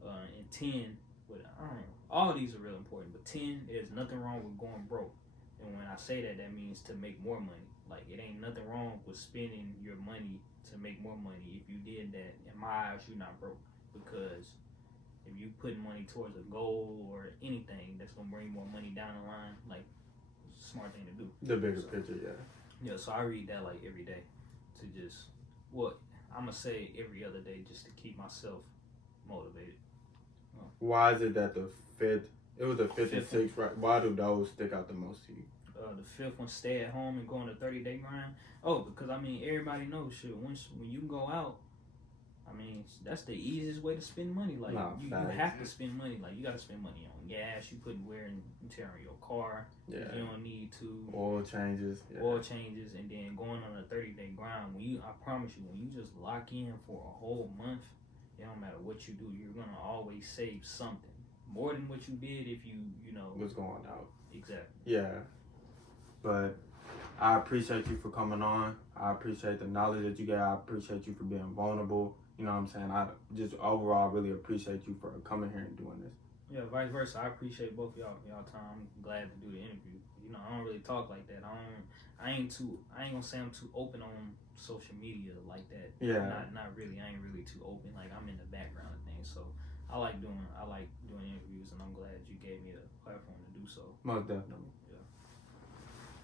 And 10, but I don't know. All these are real important, but 10, there's nothing wrong with going broke. And when I say that, that means to make more money. Like, it ain't nothing wrong with spending your money to make more money. If you did that, in my eyes, you're not broke. Because if you putting money towards a goal or anything that's gonna bring more money down the line, like it's a smart thing to do. The bigger picture, yeah. Yeah, so I read that like every day to just I'm gonna say every other day just to keep myself motivated. Why is it that the fifth? It was the fifth and Fifth one. sixth, right? Why do those stick out the most to you? The fifth one, stay at home and go on a 30-day grind. Oh, because I mean everybody knows shit. When you go out, I mean that's the easiest way to spend money. Like you have to spend money. Like you got to spend money on gas. You putting wear and tear on your car. Yeah. You don't need to. Oil changes. Yeah. Oil changes, and then going on a 30-day grind. I promise you, when you just lock in for a whole month, it don't matter what you do, you're gonna always save something more than what you did if you know what's going out. Exactly. Yeah. But I appreciate you for coming on. I appreciate the knowledge that you get. I appreciate you for being vulnerable. You know what I'm saying? I just overall really appreciate you for coming here and doing this. Yeah, vice versa. I appreciate both y'all time. I'm glad to do the interview. You know, I don't really talk like that. I ain't gonna say I'm too open on social media like that. Yeah. Not really. I ain't really too open. Like I'm in the background of things. So I like doing interviews, and I'm glad you gave me the platform to do so. Most definitely.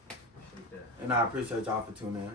Appreciate that. And I appreciate y'all for tuning in.